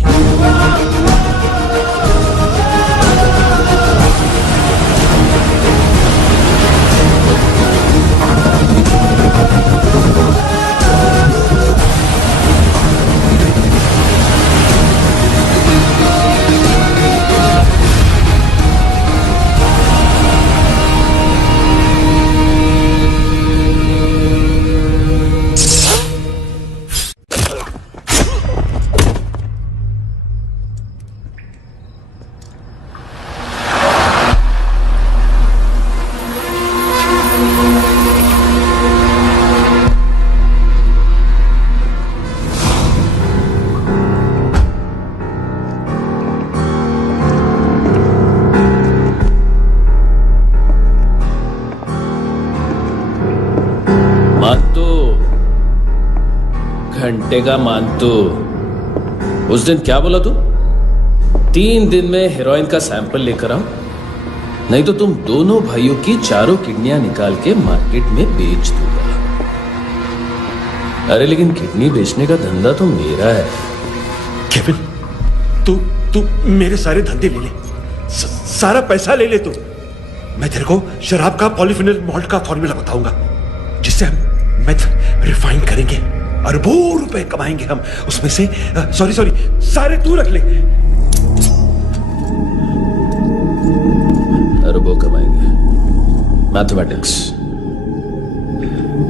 घंटे का मानतू, उस दिन क्या बोला तू? 3 दिन में हेरोइन का सैंपल लेकर आओ, नहीं तो तुम दोनों भाइयों की चारों किडनियां निकाल के मार्केट में बेच दूंगा। अरे लेकिन किडनी बेचने का धंधा तो मेरा है। केविन, तू मेरे सारे धंधे ले ले, सारा पैसा ले ले तू। मैं तेरे को शराब का पॉलीफिनल मॉल्ट का फॉर्मूला बताऊंगा, जिससे हम मेथ रिफाइन करेंगे, अरबों रुपए कमाएंगे हम उसमें से। सॉरी सारे तू रख ले। अरबों कमाएंगे, मैथमेटिक्स।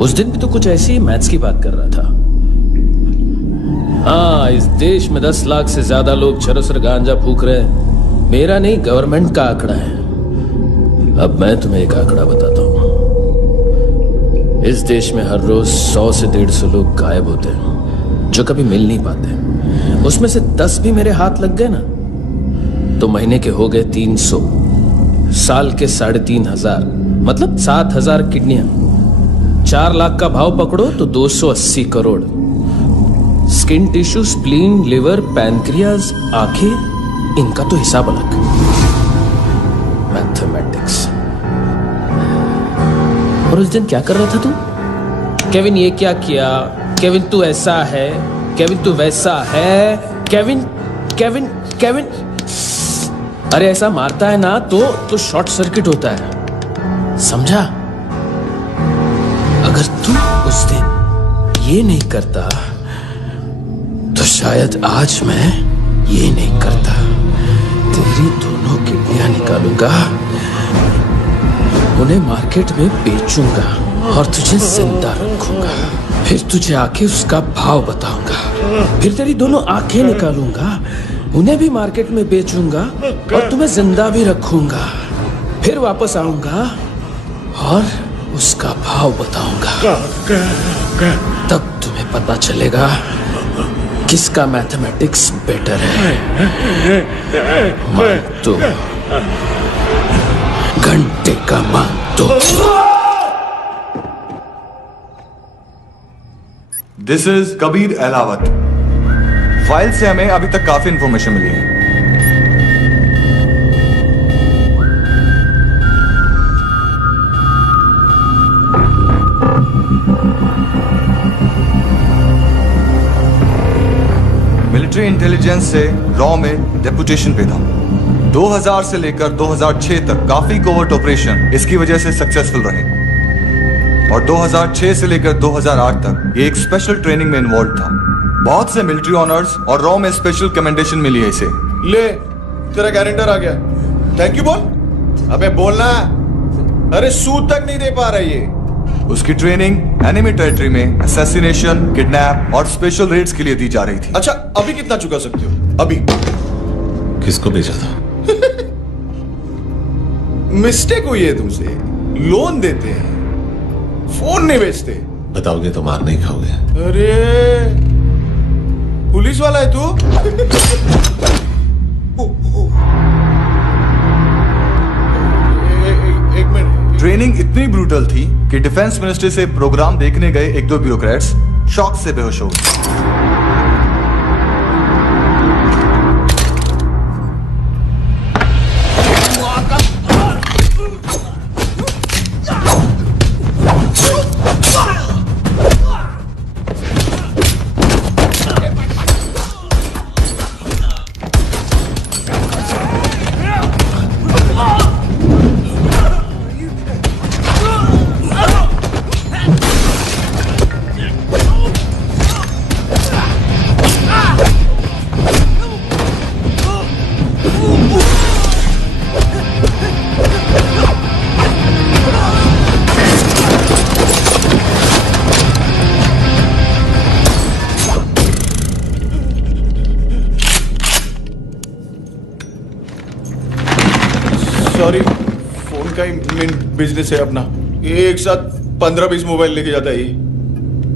उस दिन भी तो कुछ ऐसी मैथ्स की बात कर रहा था। हाँ, इस देश में 10 लाख से ज्यादा लोग चरस और गांजा फूक रहे हैं। मेरा नहीं, गवर्नमेंट का आंकड़ा है। अब मैं तुम्हें एक आंकड़ा बताता हूं। इस देश में हर रोज 100 से 150 लोग गायब होते हैं, जो कभी मिल नहीं पाते। उसमें से 10 भी मेरे हाथ लग गए ना, तो महीने के हो गए 300, साल के 3500, मतलब 7000 किडनियां। 4 लाख का भाव पकड़ो तो 280 crore. Skin tissue, spleen, liver, pancreas, आंखें, इनका तो हिसाब अलग। मैथमेटिक्स। और उस दिन क्या कर रहा था तू? केविन ये क्या किया, केविन तू ऐसा है, केविन तू वैसा है, केविन केविन केविन। अरे ऐसा मारता है ना तो शॉर्ट सर्किट होता है, समझा? अगर तू उस दिन ये नहीं करता तो शायद आज मैं ये नहीं करता। तेरी दोनों किडनियां निकालूंगा, उन्हें मार्केट में बेचूंगा और तुझे जिंदा रखूंगा। फिर तुझे आके उसका भाव बताऊंगा। फिर तेरी दोनों आंखें निकालूंगा, उन्हें भी मार्केट में बेचूंगा और तुम्हें जिंदा भी रखूंगा। फिर वापस आऊंगा और उसका भाव बताऊंगा। तब तुम्हें पता चलेगा किसका मैथमेटिक्स बेटर है। मानतो, घंटे का मानतो। This is Kabir Ahlawat. File से हमें अभी तक काफी इंफॉर्मेशन मिली है। इंटेलिजेंस से रॉ में डेपुटेशन पे था। 2000 से लेकर 2006 तक काफी कोवर्ट ऑपरेशन इसकी वजह से सक्सेसफुल रहे और 2006 से लेकर 2008 तक ये एक स्पेशल ट्रेनिंग में इन्वॉल्व था। बहुत से मिलिट्री ऑनर्स और रॉ में स्पेशल कमेंडेशन मिली है इसे। ले तेरा गारंटर आ गया, थैंक यू बोल। अबे बोलना, अरे सूद तक नहीं दे पा रहा ये। उसकी ट्रेनिंग एनिमी टेरिटरी में असैसिनेशन, किडनैप और स्पेशल रेड्स के लिए दी जा रही थी। अच्छा अभी कितना चुका सकते हो? अभी किसको भेजा था? मिस्टेक हुई है तुमसे, लोन देते हैं, फोन नहीं बेचते। बताओगे तो मार नहीं खाओगे। अरे पुलिस वाला है तू? एक मिनट। ट्रेनिंग इतनी ब्रूटल थी कि डिफेंस मिनिस्ट्री से प्रोग्राम देखने गए एक दो ब्यूरोक्रेट्स शॉक से बेहोश हो गए। सॉरी, फोन का ही मेन बिजनेस है अपना। एक साथ 15-20 मोबाइल लेके जाता है।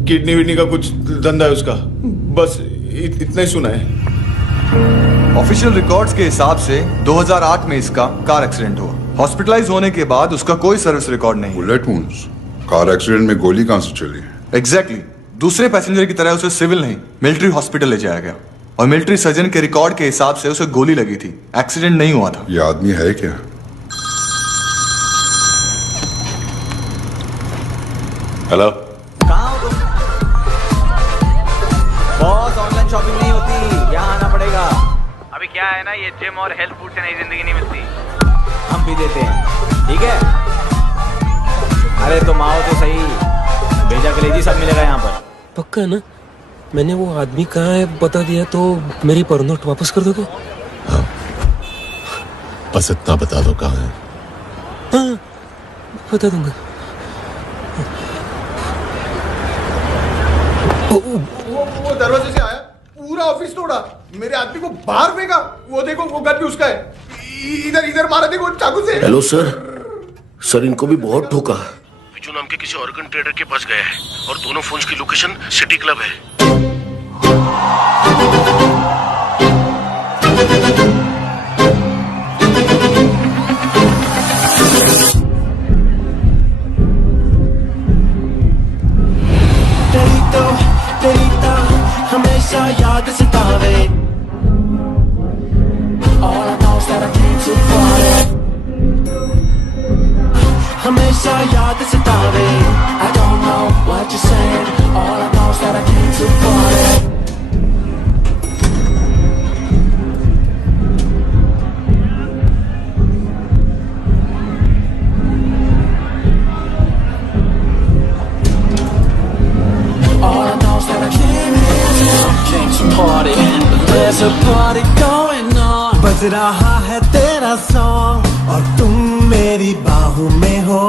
किडनी विडनी का कुछ धंधा है उसका, बस इतना ही सुना है। ऑफिशियल रिकॉर्ड्स के हिसाब से 2008 में इसका कार एक्सीडेंट हुआ। हॉस्पिटलाइज होने के बाद उसका कोई सर्विस रिकॉर्ड नहीं। बुलेट वुंड्स, कार एक्सीडेंट में गोली कहां से चली? एग्जैक्टली। दूसरे पैसेंजर की तरह उसे सिविल नहीं मिलिट्री हॉस्पिटल ले जाया गया और मिलिट्री सर्जन के रिकॉर्ड के हिसाब से उसे गोली लगी थी, एक्सीडेंट नहीं हुआ था। ये आदमी है क्या? हेलो, कहाँ हो तुम? बॉस, ऑनलाइन शॉपिंग नहीं होती, यहाँ आना पड़ेगा। अभी क्या है ना, ये जिम और हेल्थ फूड से नई जिंदगी नहीं मिलती। हम भी देते हैं, ठीक है? अरे तुम आओ तो सही, भेजा कलेजी सब मिलेगा यहाँ पर। पक्का ना? मैंने वो आदमी कहाँ है बता दिया तो मेरी पर नोट वापस कर दोगे? हाँ, बस इतना बता दो कहाँ है। हाँ, बता दूंगा। वो दरवाजे से आया, पूरा ऑफिस तोड़ा, मेरे आदमी को बाहर फेंका। वो देखो, वो गन भी उसका है। इधर मारा, देखो चाकू से। हेलो सर, इनको भी बहुत ठोका। विजू नाम के किसी ऑर्गन ट्रेडर के पास गया है और दोनों फोन्स की लोकेशन सिटी क्लब है। हमेशा याद सतावे, all I know is that I came too far. हमेशा याद सतावे, I don't know what you're saying, all I know is that I came too far. All I know is that I came to party, there's a party going on. बज रहा है तेरा सॉन्ग और तुम मेरी बाहों में हो।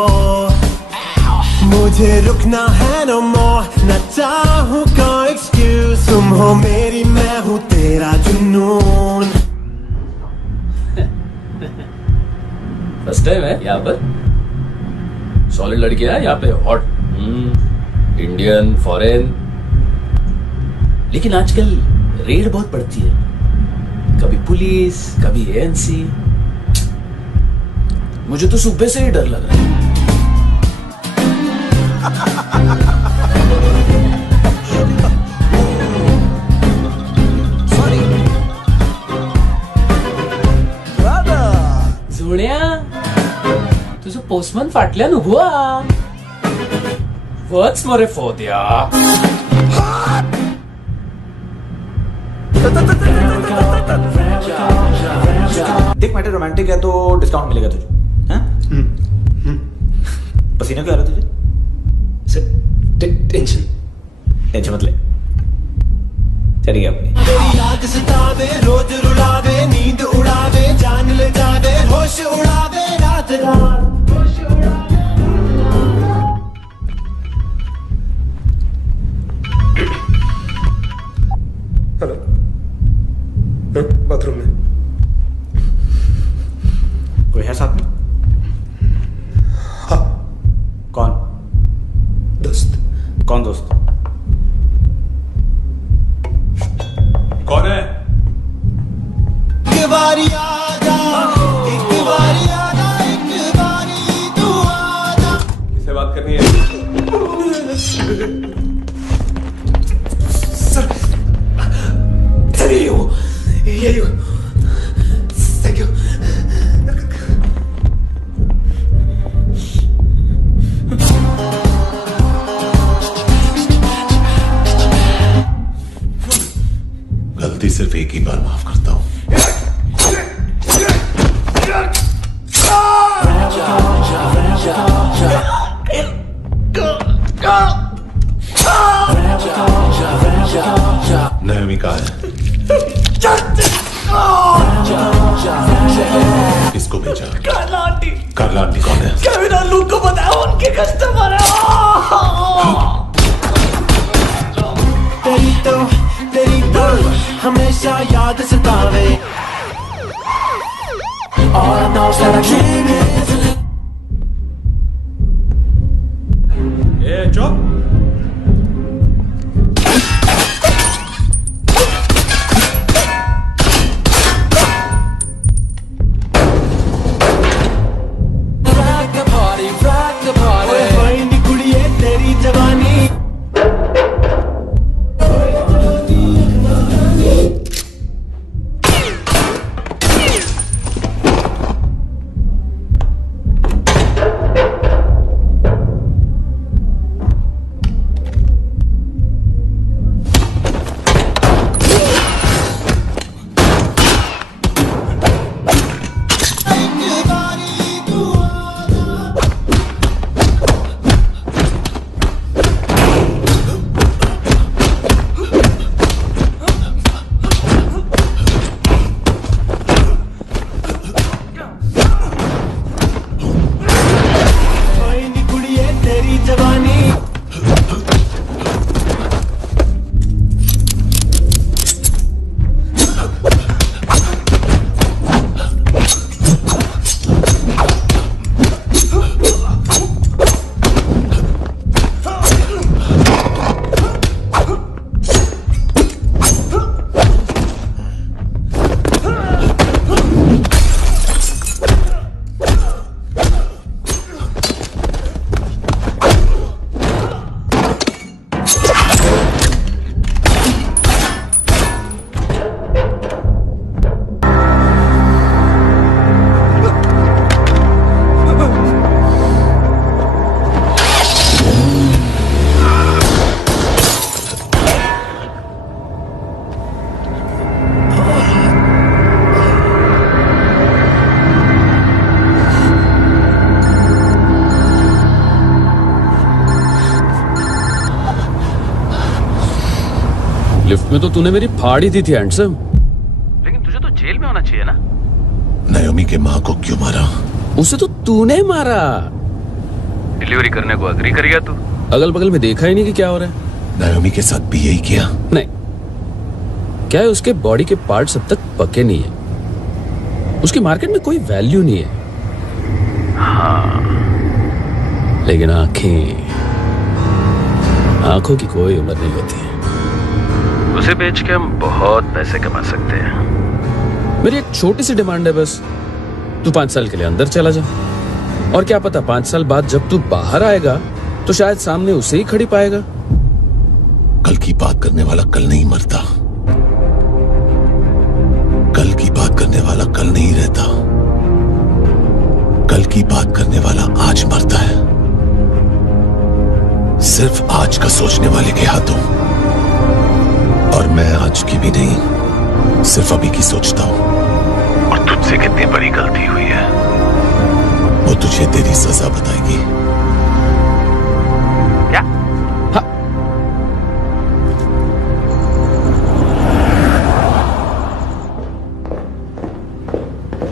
मुझे रुकना है no more, न चाहूँ कोई एक्सक्यूज। तुम हो मेरी, मैं हूँ तेरा जुनून। फर्स्ट टाइम है यहाँ पर? सॉलिड लड़की है यहाँ पे, हॉट इंडियन, फॉरेन। लेकिन आजकल रेड बहुत पड़ती है, कभी पुलिस, कभी एएनसी। मुझे तो सुबह से ही डर लग रहा है। जोड्या, तुझं पोस्टमन फाटल्या नुबुआ. What's more for देख मैटर रोमांटिक है तो डिस्काउंट मिलेगा तुझे, हैं? पसीना क्यों आ रहा है तुझे? टेंशन मत ले, चलिए अपनी। तेरी याद सतावे, रोज रुलावे, नींद उड़ावे, जान ले जावे, होश उड़ावे, रात रात होश उड़ावे। हेलो, बाथरूम में कोई है साथ में? हाँ। कौन? दोस्त। कौन दोस्त? कौन है? एक बारी आजा, एक बारी आजा, एक बारी तू आजा। किससे बात करनी है? सर यही हो। Thank you. गलती सिर्फ एक ही बार माफ करता हूं। नयोमी कहाँ है? किसको भेजा? कार्ला आंटी कौन है? केविन और लूक को बताया, उनके कस्टमर है। तेरी तो हमेशा याद सतावे। All I know is that I dream is चुप। rock the party, rock the party। ओए होए नी कुड़िए तेरी जवानी। लिफ्ट में तो तूने मेरी फाड़ ही दी थी हैंडसम। लेकिन तुझे तो जेल में होना चाहिए ना। नयोमी के माँ को क्यों मारा? उसे तो तूने मारा। डिलीवरी करने को अग्री कर गया तू। अगल बगल में देखा ही नहीं कि क्या हो रहा है। नयोमी के साथ भी यही किया? नहीं, क्या है उसके बॉडी के पार्ट्स अब तक पके नहीं है। उसकी मार्केट में कोई वैल्यू नहीं है। हाँ, लेकिन आंखों की कोई उम्र नहीं होती है। उसे बेच के हम बहुत पैसे कमा सकते हैं। मेरी एक छोटी सी डिमांड है बस, तू 5 साल के लिए अंदर चला जा, और क्या पता 5 साल बाद जब तू बाहर आएगा तो शायद सामने उसे ही खड़ी पाएगा। कल की बात करने वाला कल नहीं मरता। कल की बात करने वाला कल नहीं रहता। कल की बात करने वाला आज मरता है। सिर्फ आज का सोचने वाले के हाथों। और मैं आज की भी नहीं, सिर्फ अभी की सोचता हूं। और तुझसे कितनी बड़ी गलती हुई है वो तुझे तेरी सजा बताएगी। क्या?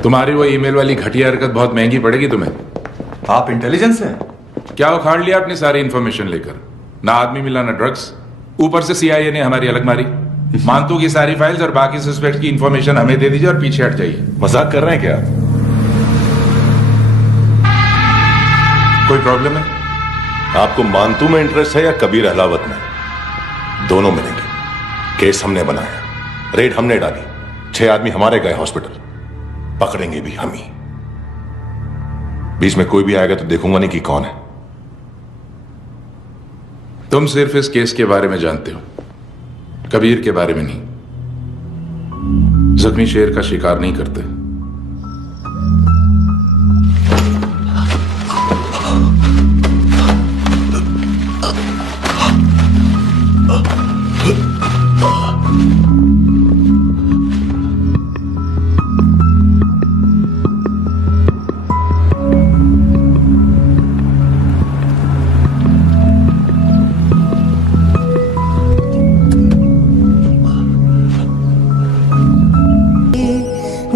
तुम्हारी वो ईमेल वाली घटिया हरकत बहुत महंगी पड़ेगी तुम्हें। आप इंटेलिजेंस हैं? क्या उखाड़ लिया अपनी सारी इंफॉर्मेशन लेकर? ना आदमी मिला ना ड्रग्स, ऊपर से CIA ने हमारी अलग मारी। मानतू की सारी फाइल्स और बाकी सस्पेक्ट की इंफॉर्मेशन हमें दे दीजिए और पीछे हट जाइए। मजाक कर रहे हैं क्या? कोई प्रॉब्लम है? आपको मानतू में इंटरेस्ट है या कबीर अहलावत में? दोनों मिलेंगे। केस हमने बनाया, रेड हमने डाली, 6 आदमी हमारे गए हॉस्पिटल, पकड़ेंगे भी हम ही। बीच में कोई भी आएगा तो देखूंगा नहीं कि कौन है। तुम सिर्फ इस केस के बारे में जानते हो, कबीर के बारे में नहीं। जख्मी शेर का शिकार नहीं करते।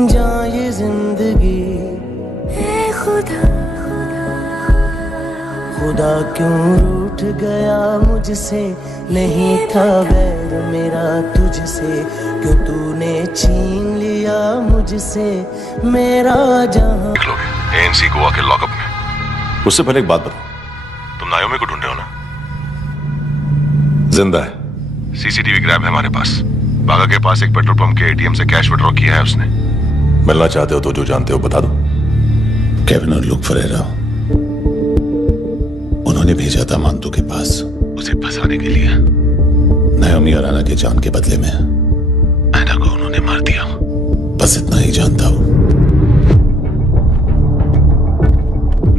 जाए जिंदगी खुदा क्यों रूठ गया मुझसे, नहीं था वैर मेरा तुझसे, क्यों तूने छीन लिया मुझसे मेरा जहां। ANC गोवा के लॉकअप में। उससे पहले एक बात बताओ, तुम नायोमी को ढूंढ रहे हो ना? जिंदा है, CCTV ग्रैब है हमारे पास। बागा के पास एक पेट्रोल पंप के ATM से कैश विड्रॉ किया है उसने। मिलना चाहते हो तो जो जानते हो बता दो। केविन और लुक फरेरा उन्होंने भेजा था मानतू के पास उसे फंसाने के लिए। नायोमी और आना के जान के बदले में आना को उन्होंने मार दिया। बस इतना ही जानता हूं।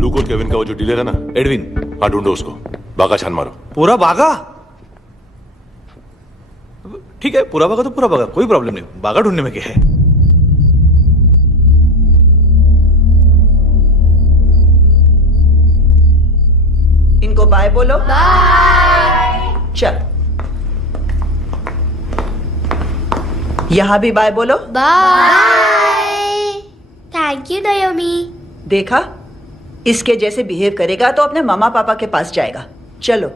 लुक और केविन का वो जो डीलर है ना, एडविन, हाँ ढूंढो उसको। बागा छान मारो। पूरा बागा? ठीक है, पूरा बागा तो पूरा बागा, कोई प्रॉब्लम नहीं। बागा ढूंढने में क्या है? इनको बाय बोलो। बाय। चल, यहां भी बाय बोलो। बाय। Thank you नायोमी। देखा, इसके जैसे बिहेव करेगा तो अपने मामा पापा के पास जाएगा। चलो।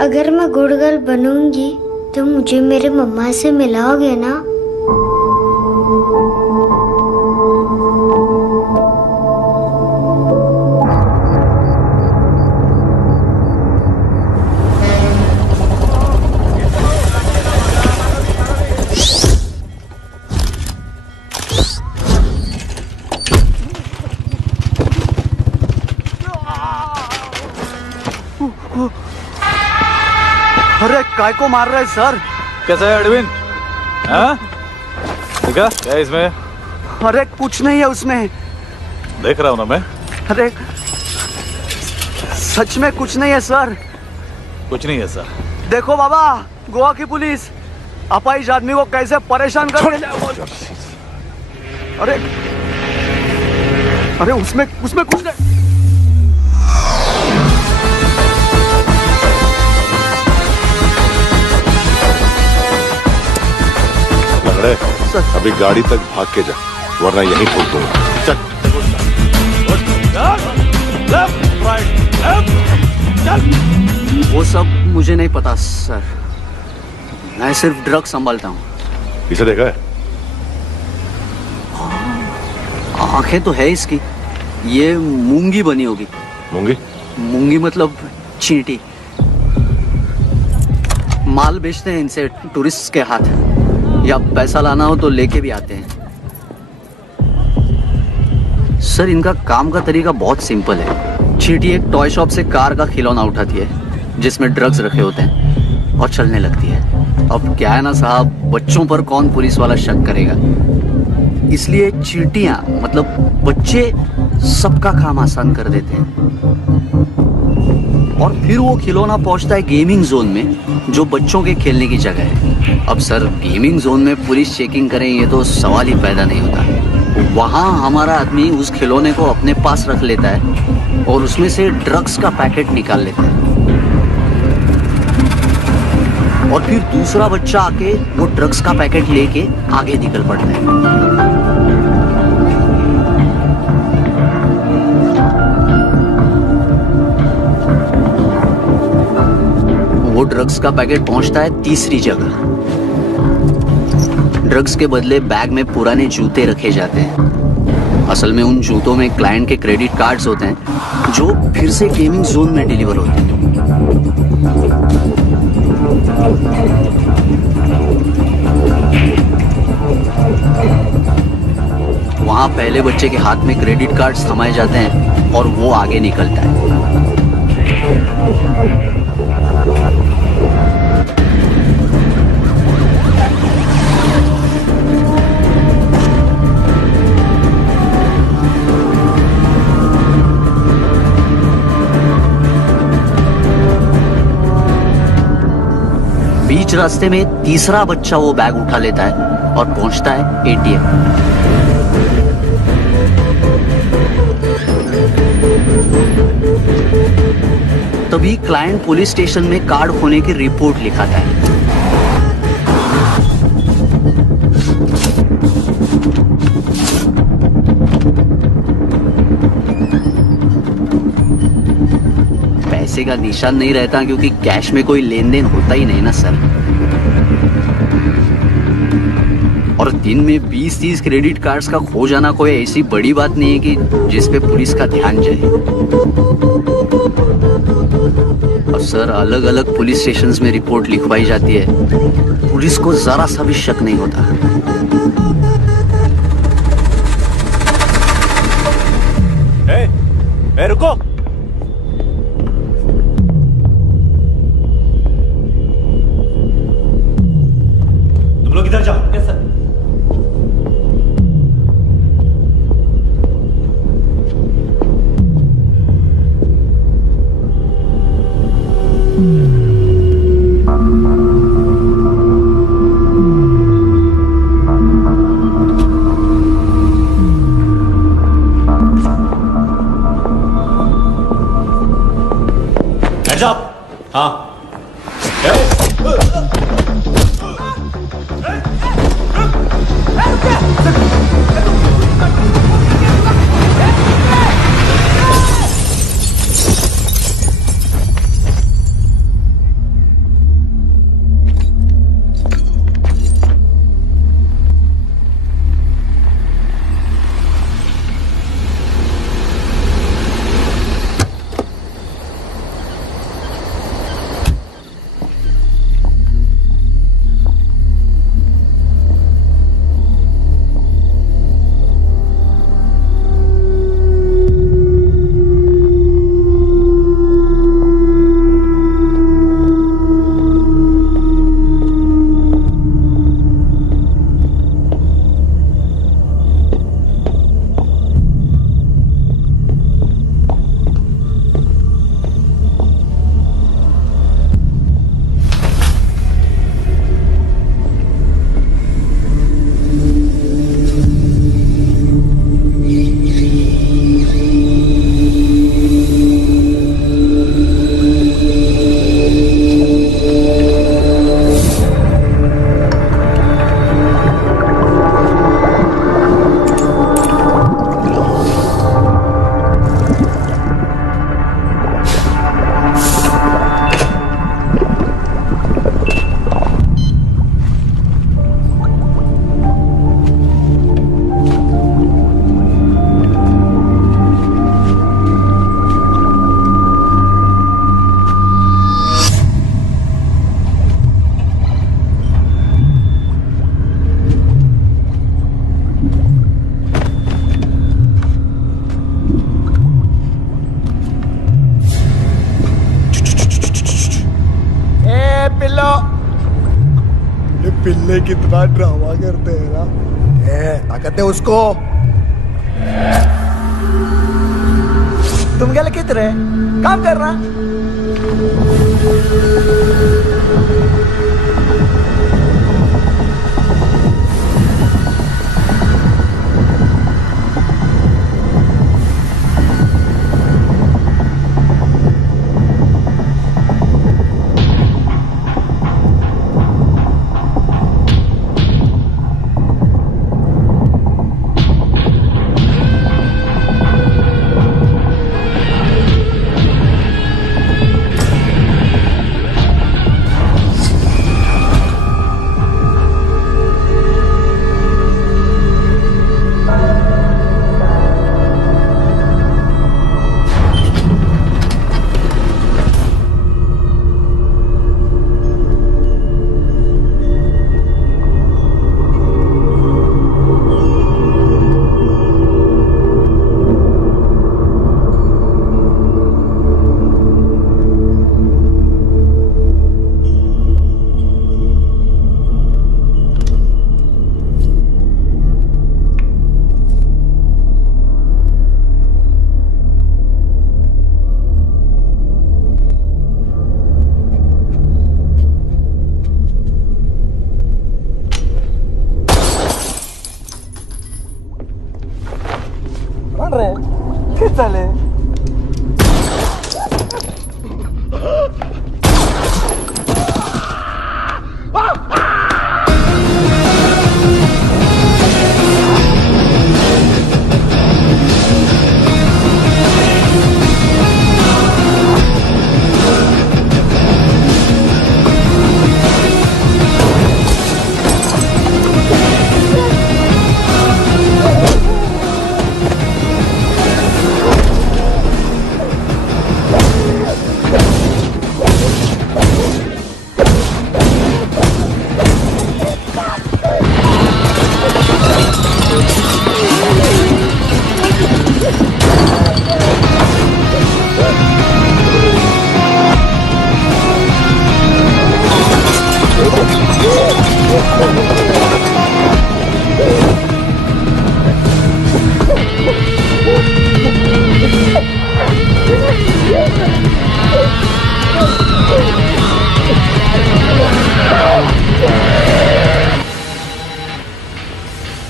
अगर मैं गुड गर्ल बनूंगी तो मुझे मेरे मम्मा से मिलाओगे ना? अरे काय को मार रहा है सर? कैसा है एडविन? हाँ? देखा क्या है इसमें? अरे कुछ नहीं है उसमें। देख रहा हूं ना मैं। अरे सच में कुछ नहीं है सर। कुछ नहीं है सर। देखो बाबा, गोवा की पुलिस अपाहिज आदमी को कैसे परेशान कर। अरे अरे उसमें कुछ नहीं। अभी गाड़ी तक भाग के जा, वरना यहीं ठोक दूंगा। चल। वो सब मुझे नहीं पता सर, मैं सिर्फ ड्रग संभालता हूँ। इसे देखा है? आंखें तो है इसकी, ये मूंगी बनी होगी। मूंगी? मूंगी मतलब चींटी। माल बेचते हैं इनसे टूरिस्ट के हाथ, या पैसा लाना हो तो लेके भी आते हैं। सर इनका काम का तरीका बहुत सिंपल है। चींटी एक टॉय शॉप से कार का खिलौना उठाती है जिसमें ड्रग्स रखे होते हैं और चलने लगती है। अब क्या है ना साहब, बच्चों पर कौन पुलिस वाला शक करेगा, इसलिए चींटियां मतलब बच्चे सबका काम आसान कर देते हैं। और फिर वो खिलौना पहुंचता है गेमिंग जोन में, जो बच्चों के खेलने की जगह है। अब सर, गेमिंग जोन में पुलिस चेकिंग करें ये तो सवाल ही पैदा नहीं होता। वहां हमारा आदमी उस खिलौने को अपने पास रख लेता है और उसमें से ड्रग्स का पैकेट निकाल लेता है, और फिर दूसरा बच्चा आके वो ड्रग्स का पैकेट लेके आगे निकल पड़ता है। वो ड्रग्स का पैकेट पहुंचता है तीसरी जगह। ड्रग्स के बदले बैग में पुराने जूते रखे जाते हैं। असल में उन जूतों में क्लाइंट के क्रेडिट कार्ड्स होते हैं जो फिर से गेमिंग जोन में डिलीवर होते हैं। वहां पहले बच्चे के हाथ में क्रेडिट कार्ड्स थमाए जाते हैं और वो आगे निकलता है। बीच रास्ते में तीसरा बच्चा वो बैग उठा लेता है और पहुंचता है एटीएम। तभी क्लाइंट पुलिस स्टेशन में कार्ड खोने की रिपोर्ट लिखाता है। पैसे का निशान नहीं रहता क्योंकि कैश में कोई लेन देन होता ही नहीं ना सर। और दिन में 20-30 क्रेडिट कार्ड्स का खो जाना कोई ऐसी बड़ी बात नहीं है कि जिस पे पुलिस का ध्यान जाए। और सर, अलग अलग पुलिस स्टेशंस में रिपोर्ट लिखवाई जाती है, पुलिस को जरा सा भी शक नहीं होता। रुको, तुम लोग इधर जाओ। Yes sir. Heads up. हाँ, पिल्ले कितना ड्रामा करते हैं ना। ताकत दे उसको। तुम क्या लिखित रहे काम कर रहा। कौन रहे किस साले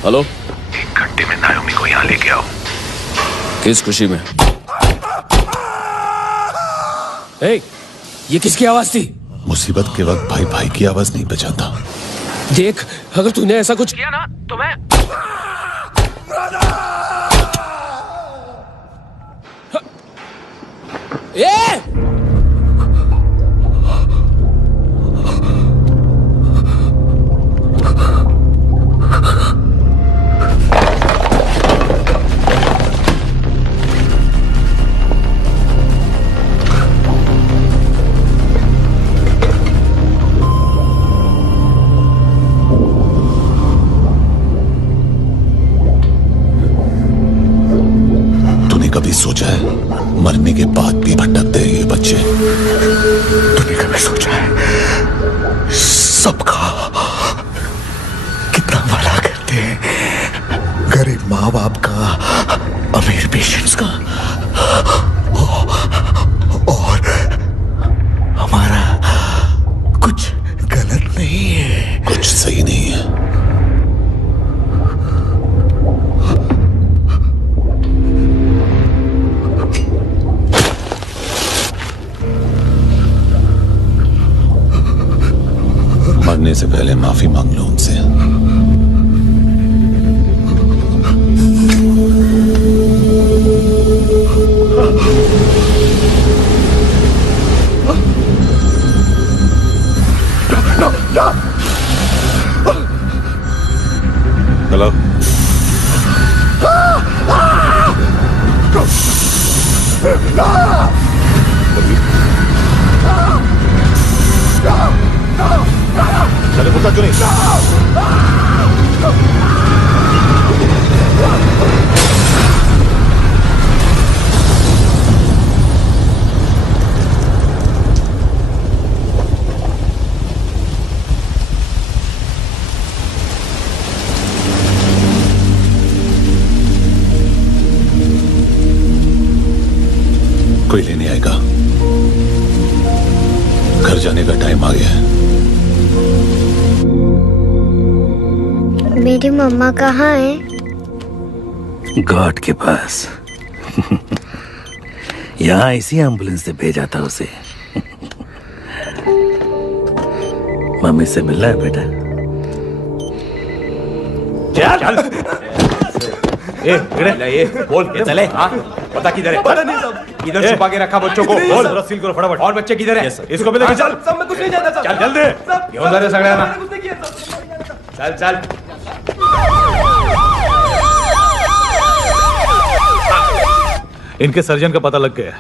हेलो, 1 घंटे में नायोमी को यहाँ लेके आओ। किस खुशी में? ए, ये किसकी आवाज थी? मुसीबत के वक्त भाई भाई की आवाज नहीं बचाता। देख, अगर तूने ऐसा कुछ किया ना तो मैं ए! कभी सोचा है मरने के बाद भी भटकते हैं ये बच्चे? तूने कभी सोचा है सबका कितना भला करते हैं, गरीब माँ बाप का, अमीर पेशेंट्स का, और हमारा कुछ गलत नहीं है, कुछ सही नहीं है। मरने से पहले माफी मांग लो उनसे। हेलो, चले घुसा क्यों नहीं? जाने का टाइम आ गया है। मेरी मम्मा कहाँ है? गॉड के पास। यहाँ इसी एम्बुलेंस से भेजा था उसे। मम्मी से मिलना है बेटा। चल ये बोल ये चले। हाँ पता किधर है? पता नहीं साहब। किधर छुपा के रखा बच्चों को? बोल जरा सील करो फटाफट। और बच्चे किधर है? इसको भी लेके चल। सब मैं कुछ नहीं जानता साहब। चल जल्दी घेऊन जा रे सगळ्यांना। चल चल इनके सर्जन का पता लग गया।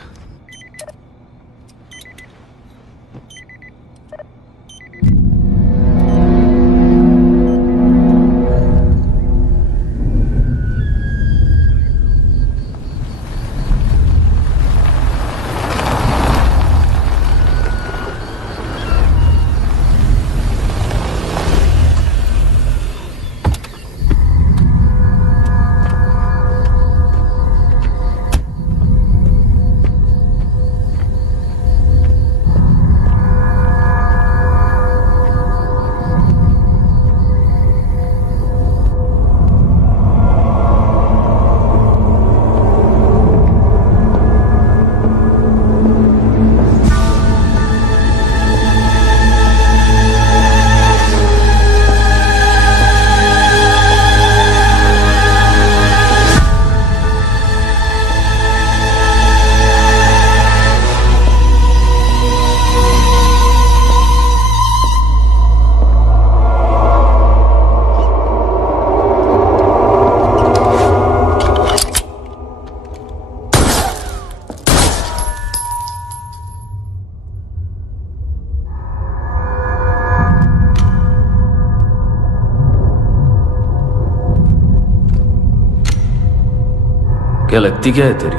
क्या लगती क्या है तेरी?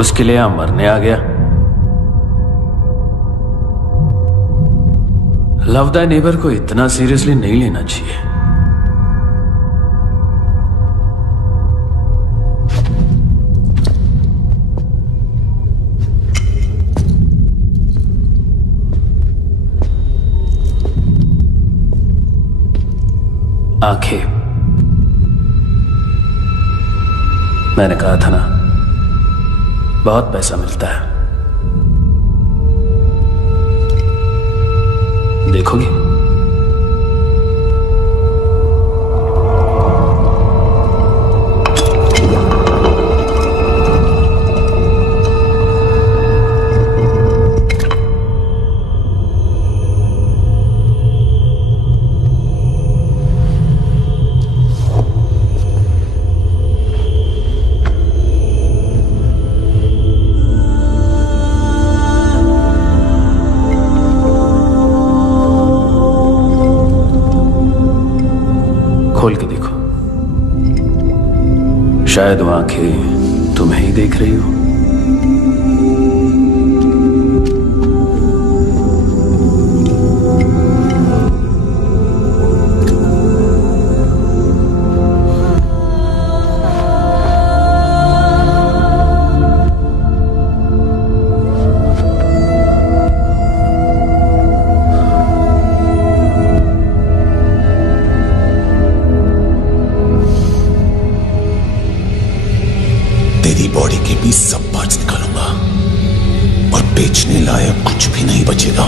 उसके लिए यहां मरने आ गया? लव द नेबर को इतना सीरियसली नहीं लेना चाहिए। आंखें, मैंने कहा था ना, बहुत पैसा मिलता है। देखोगे? खोल के देखो, शायद वो आंखें तुम्हें ही देख रही हो। तेरी बॉडी के भी सब पार्ट्स निकालूंगा और बेचने लायक कुछ भी नहीं बचेगा।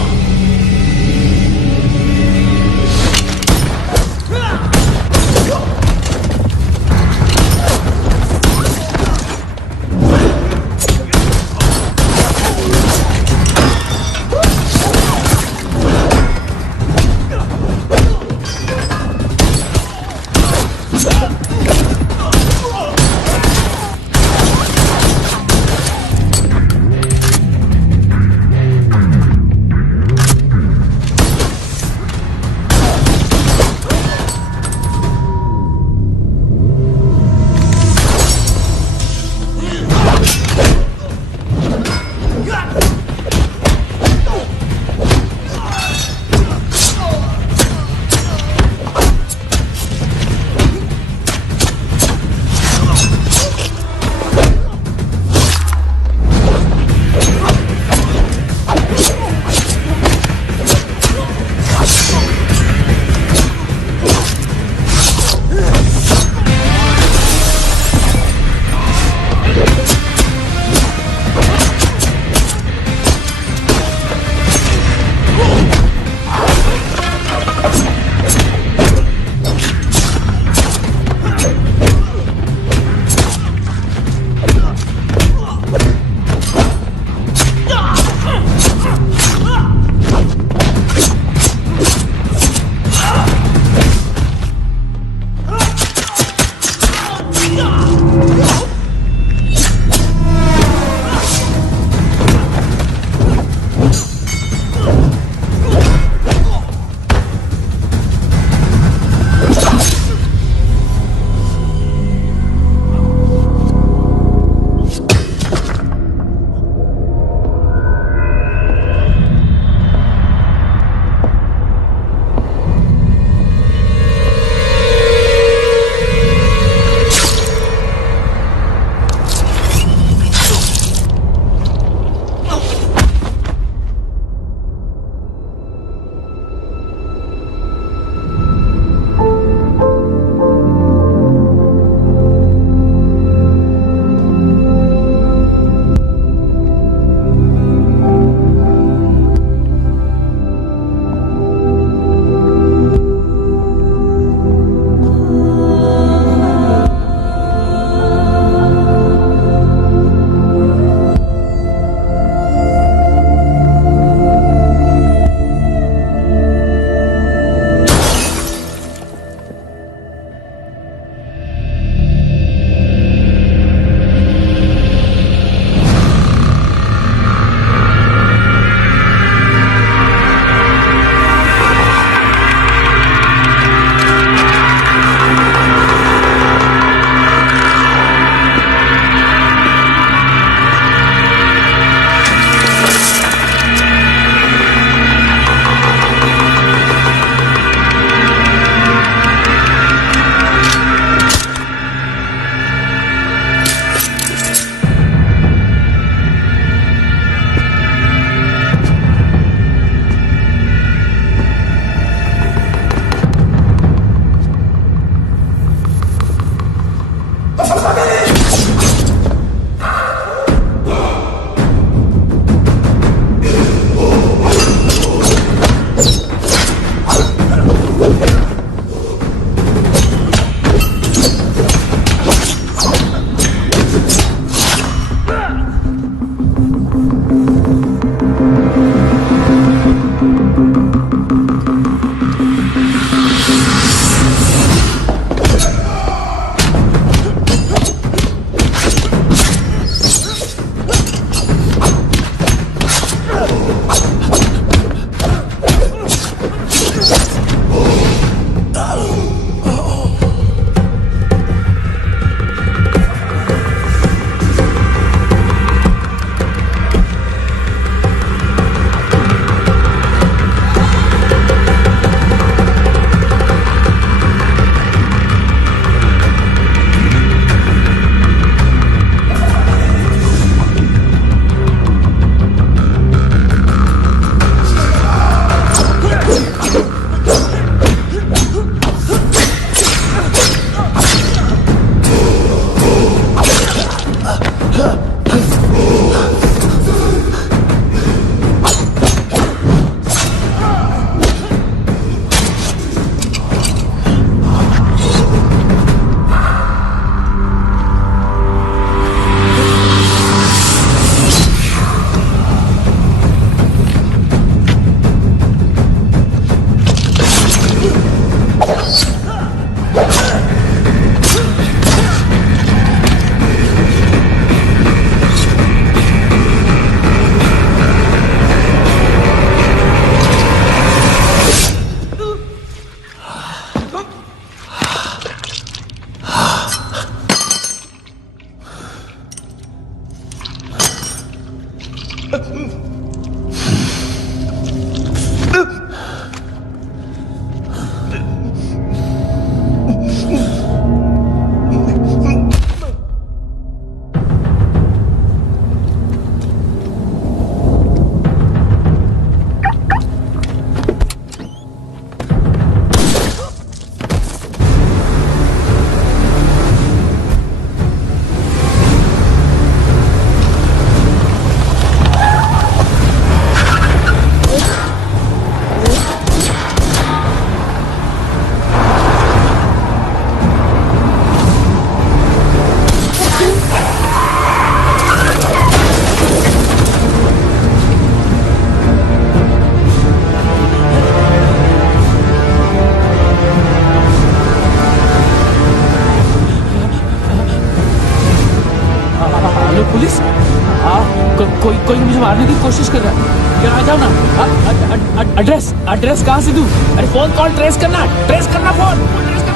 एड्रेस एड्रेस कहाँ से दूं? अरे फोन कॉल ट्रेस करना फोन ट्रेस करना,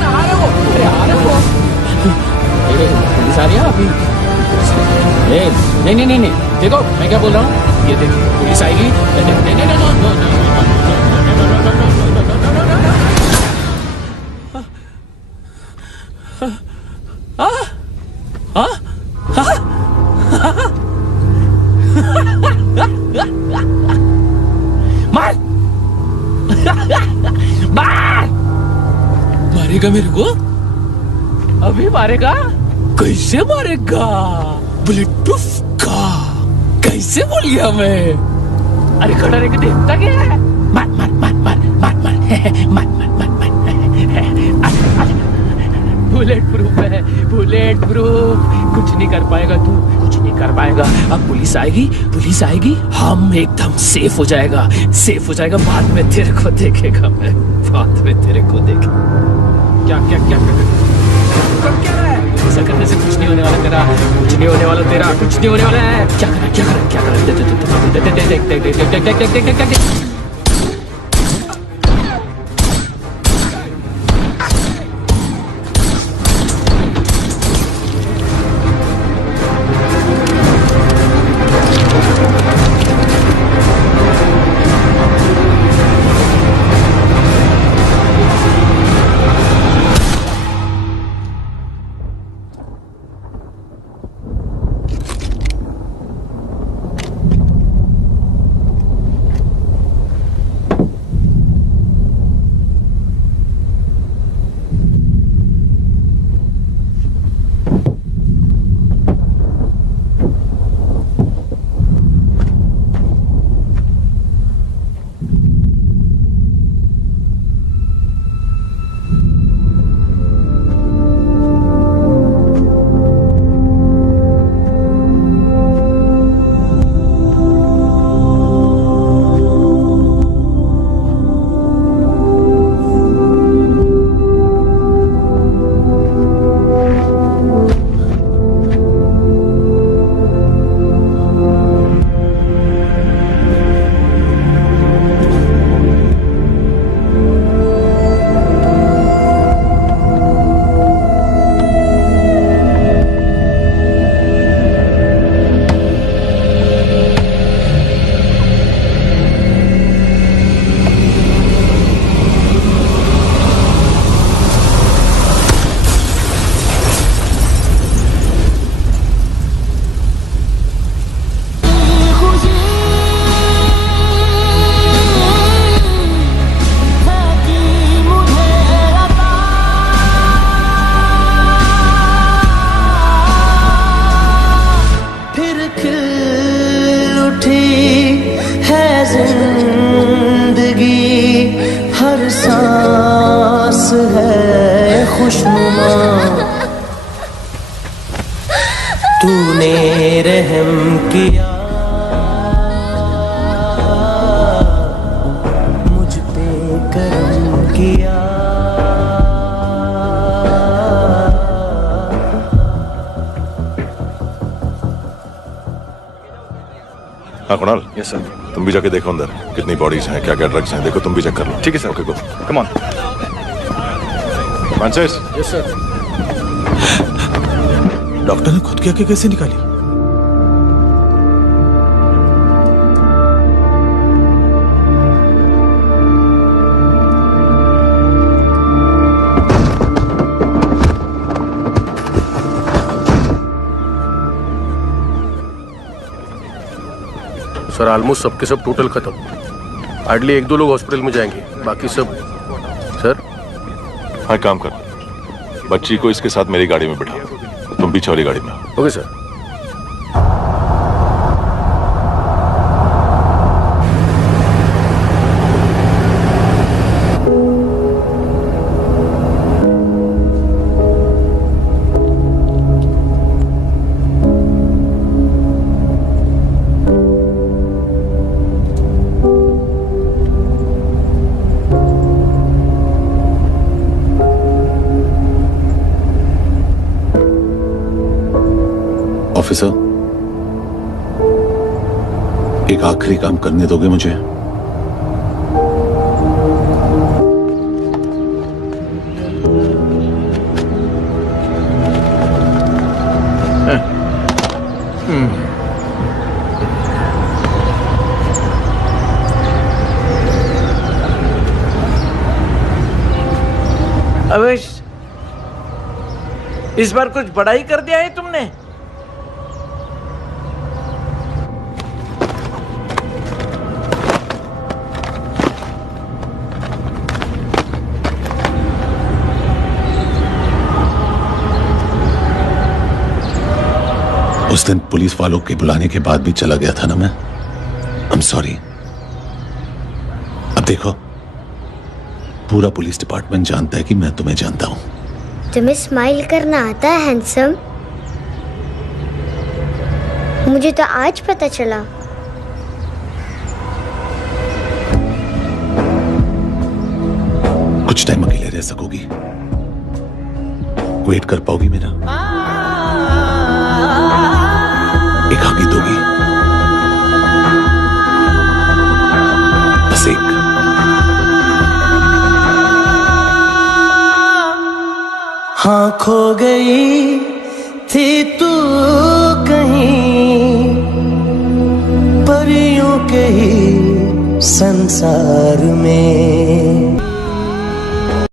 आ रहे हो, अरे आ रहे हो। पुलिस आ रही है अभी? नहीं नहीं नहीं नहीं, देखो मैं क्या बोल रहा हूँ, ये देखो पुलिस आएगी। नहीं नहीं नहीं नहीं मार मार, मारेगा मेरे को? अभी मारेगा? कैसे मारेगा? बुलेट प्रूफ का कैसे बोल गया मैं? अरे खड़ा रह के देखता क्या है? मार मार मार मार मार मार मार मार मार मार, बुलेट प्रूफ है, बुलेट प्रूफ। कुछ नहीं कर पाएगा तू, कुछ नहीं कर पाएगा। अब पुलिस आएगी, हम एकदम सेफ हो जाएगा। बाद में तेरे को देखेगा मैं, बाद में तेरे को देखेगा। क्या क्या क्या क्या ऐसा करने से कुछ नहीं होने वाला तेरा, कुछ नहीं होने वाला तेरा, कुछ नहीं होने वाला है। क्या करा देख। तूने रहम किया मुझ पे करम किया। हाँ कुणाल, यस सर। तुम भी जाके देखो अंदर कितनी बॉडीज हैं, क्या क्या ड्रग्स हैं, देखो तुम भी चेक कर लो। ठीक है sir. Okay go, come on. Francis. Yes sir. Doctor ने खुद की आंखें कैसे निकाली? सर ऑलमोस्ट सबके सब टोटल खत्म। हार्डली 1-2 लोग हॉस्पिटल में जाएंगे, बाकी सब। सर हाँ, काम कर, बच्ची को इसके साथ मेरी गाड़ी में बिठा, तुम पीछे वाली गाड़ी में। Okay sir. ऑफिसर, एक आखिरी काम करने दोगे मुझे? अवेश, इस बार कुछ बड़ा ही कर दिया है तुमने। उस दिन पुलिस वालों के बुलाने के बाद भी चला गया था ना मैं। I am sorry. अब देखो, पूरा पुलिस डिपार्टमेंट जानता है कि मैं तुम्हें जानता हूं। तुम्हें स्माइल करना आता है हैंडसम? मुझे तो आज पता चला। कुछ टाइम अकेले रह सकोगी? वेट कर पाओगी मेरा? एक आगे दोगी? बस एक। हाँ, खो गई थी तू कहीं परियों के ही संसार में।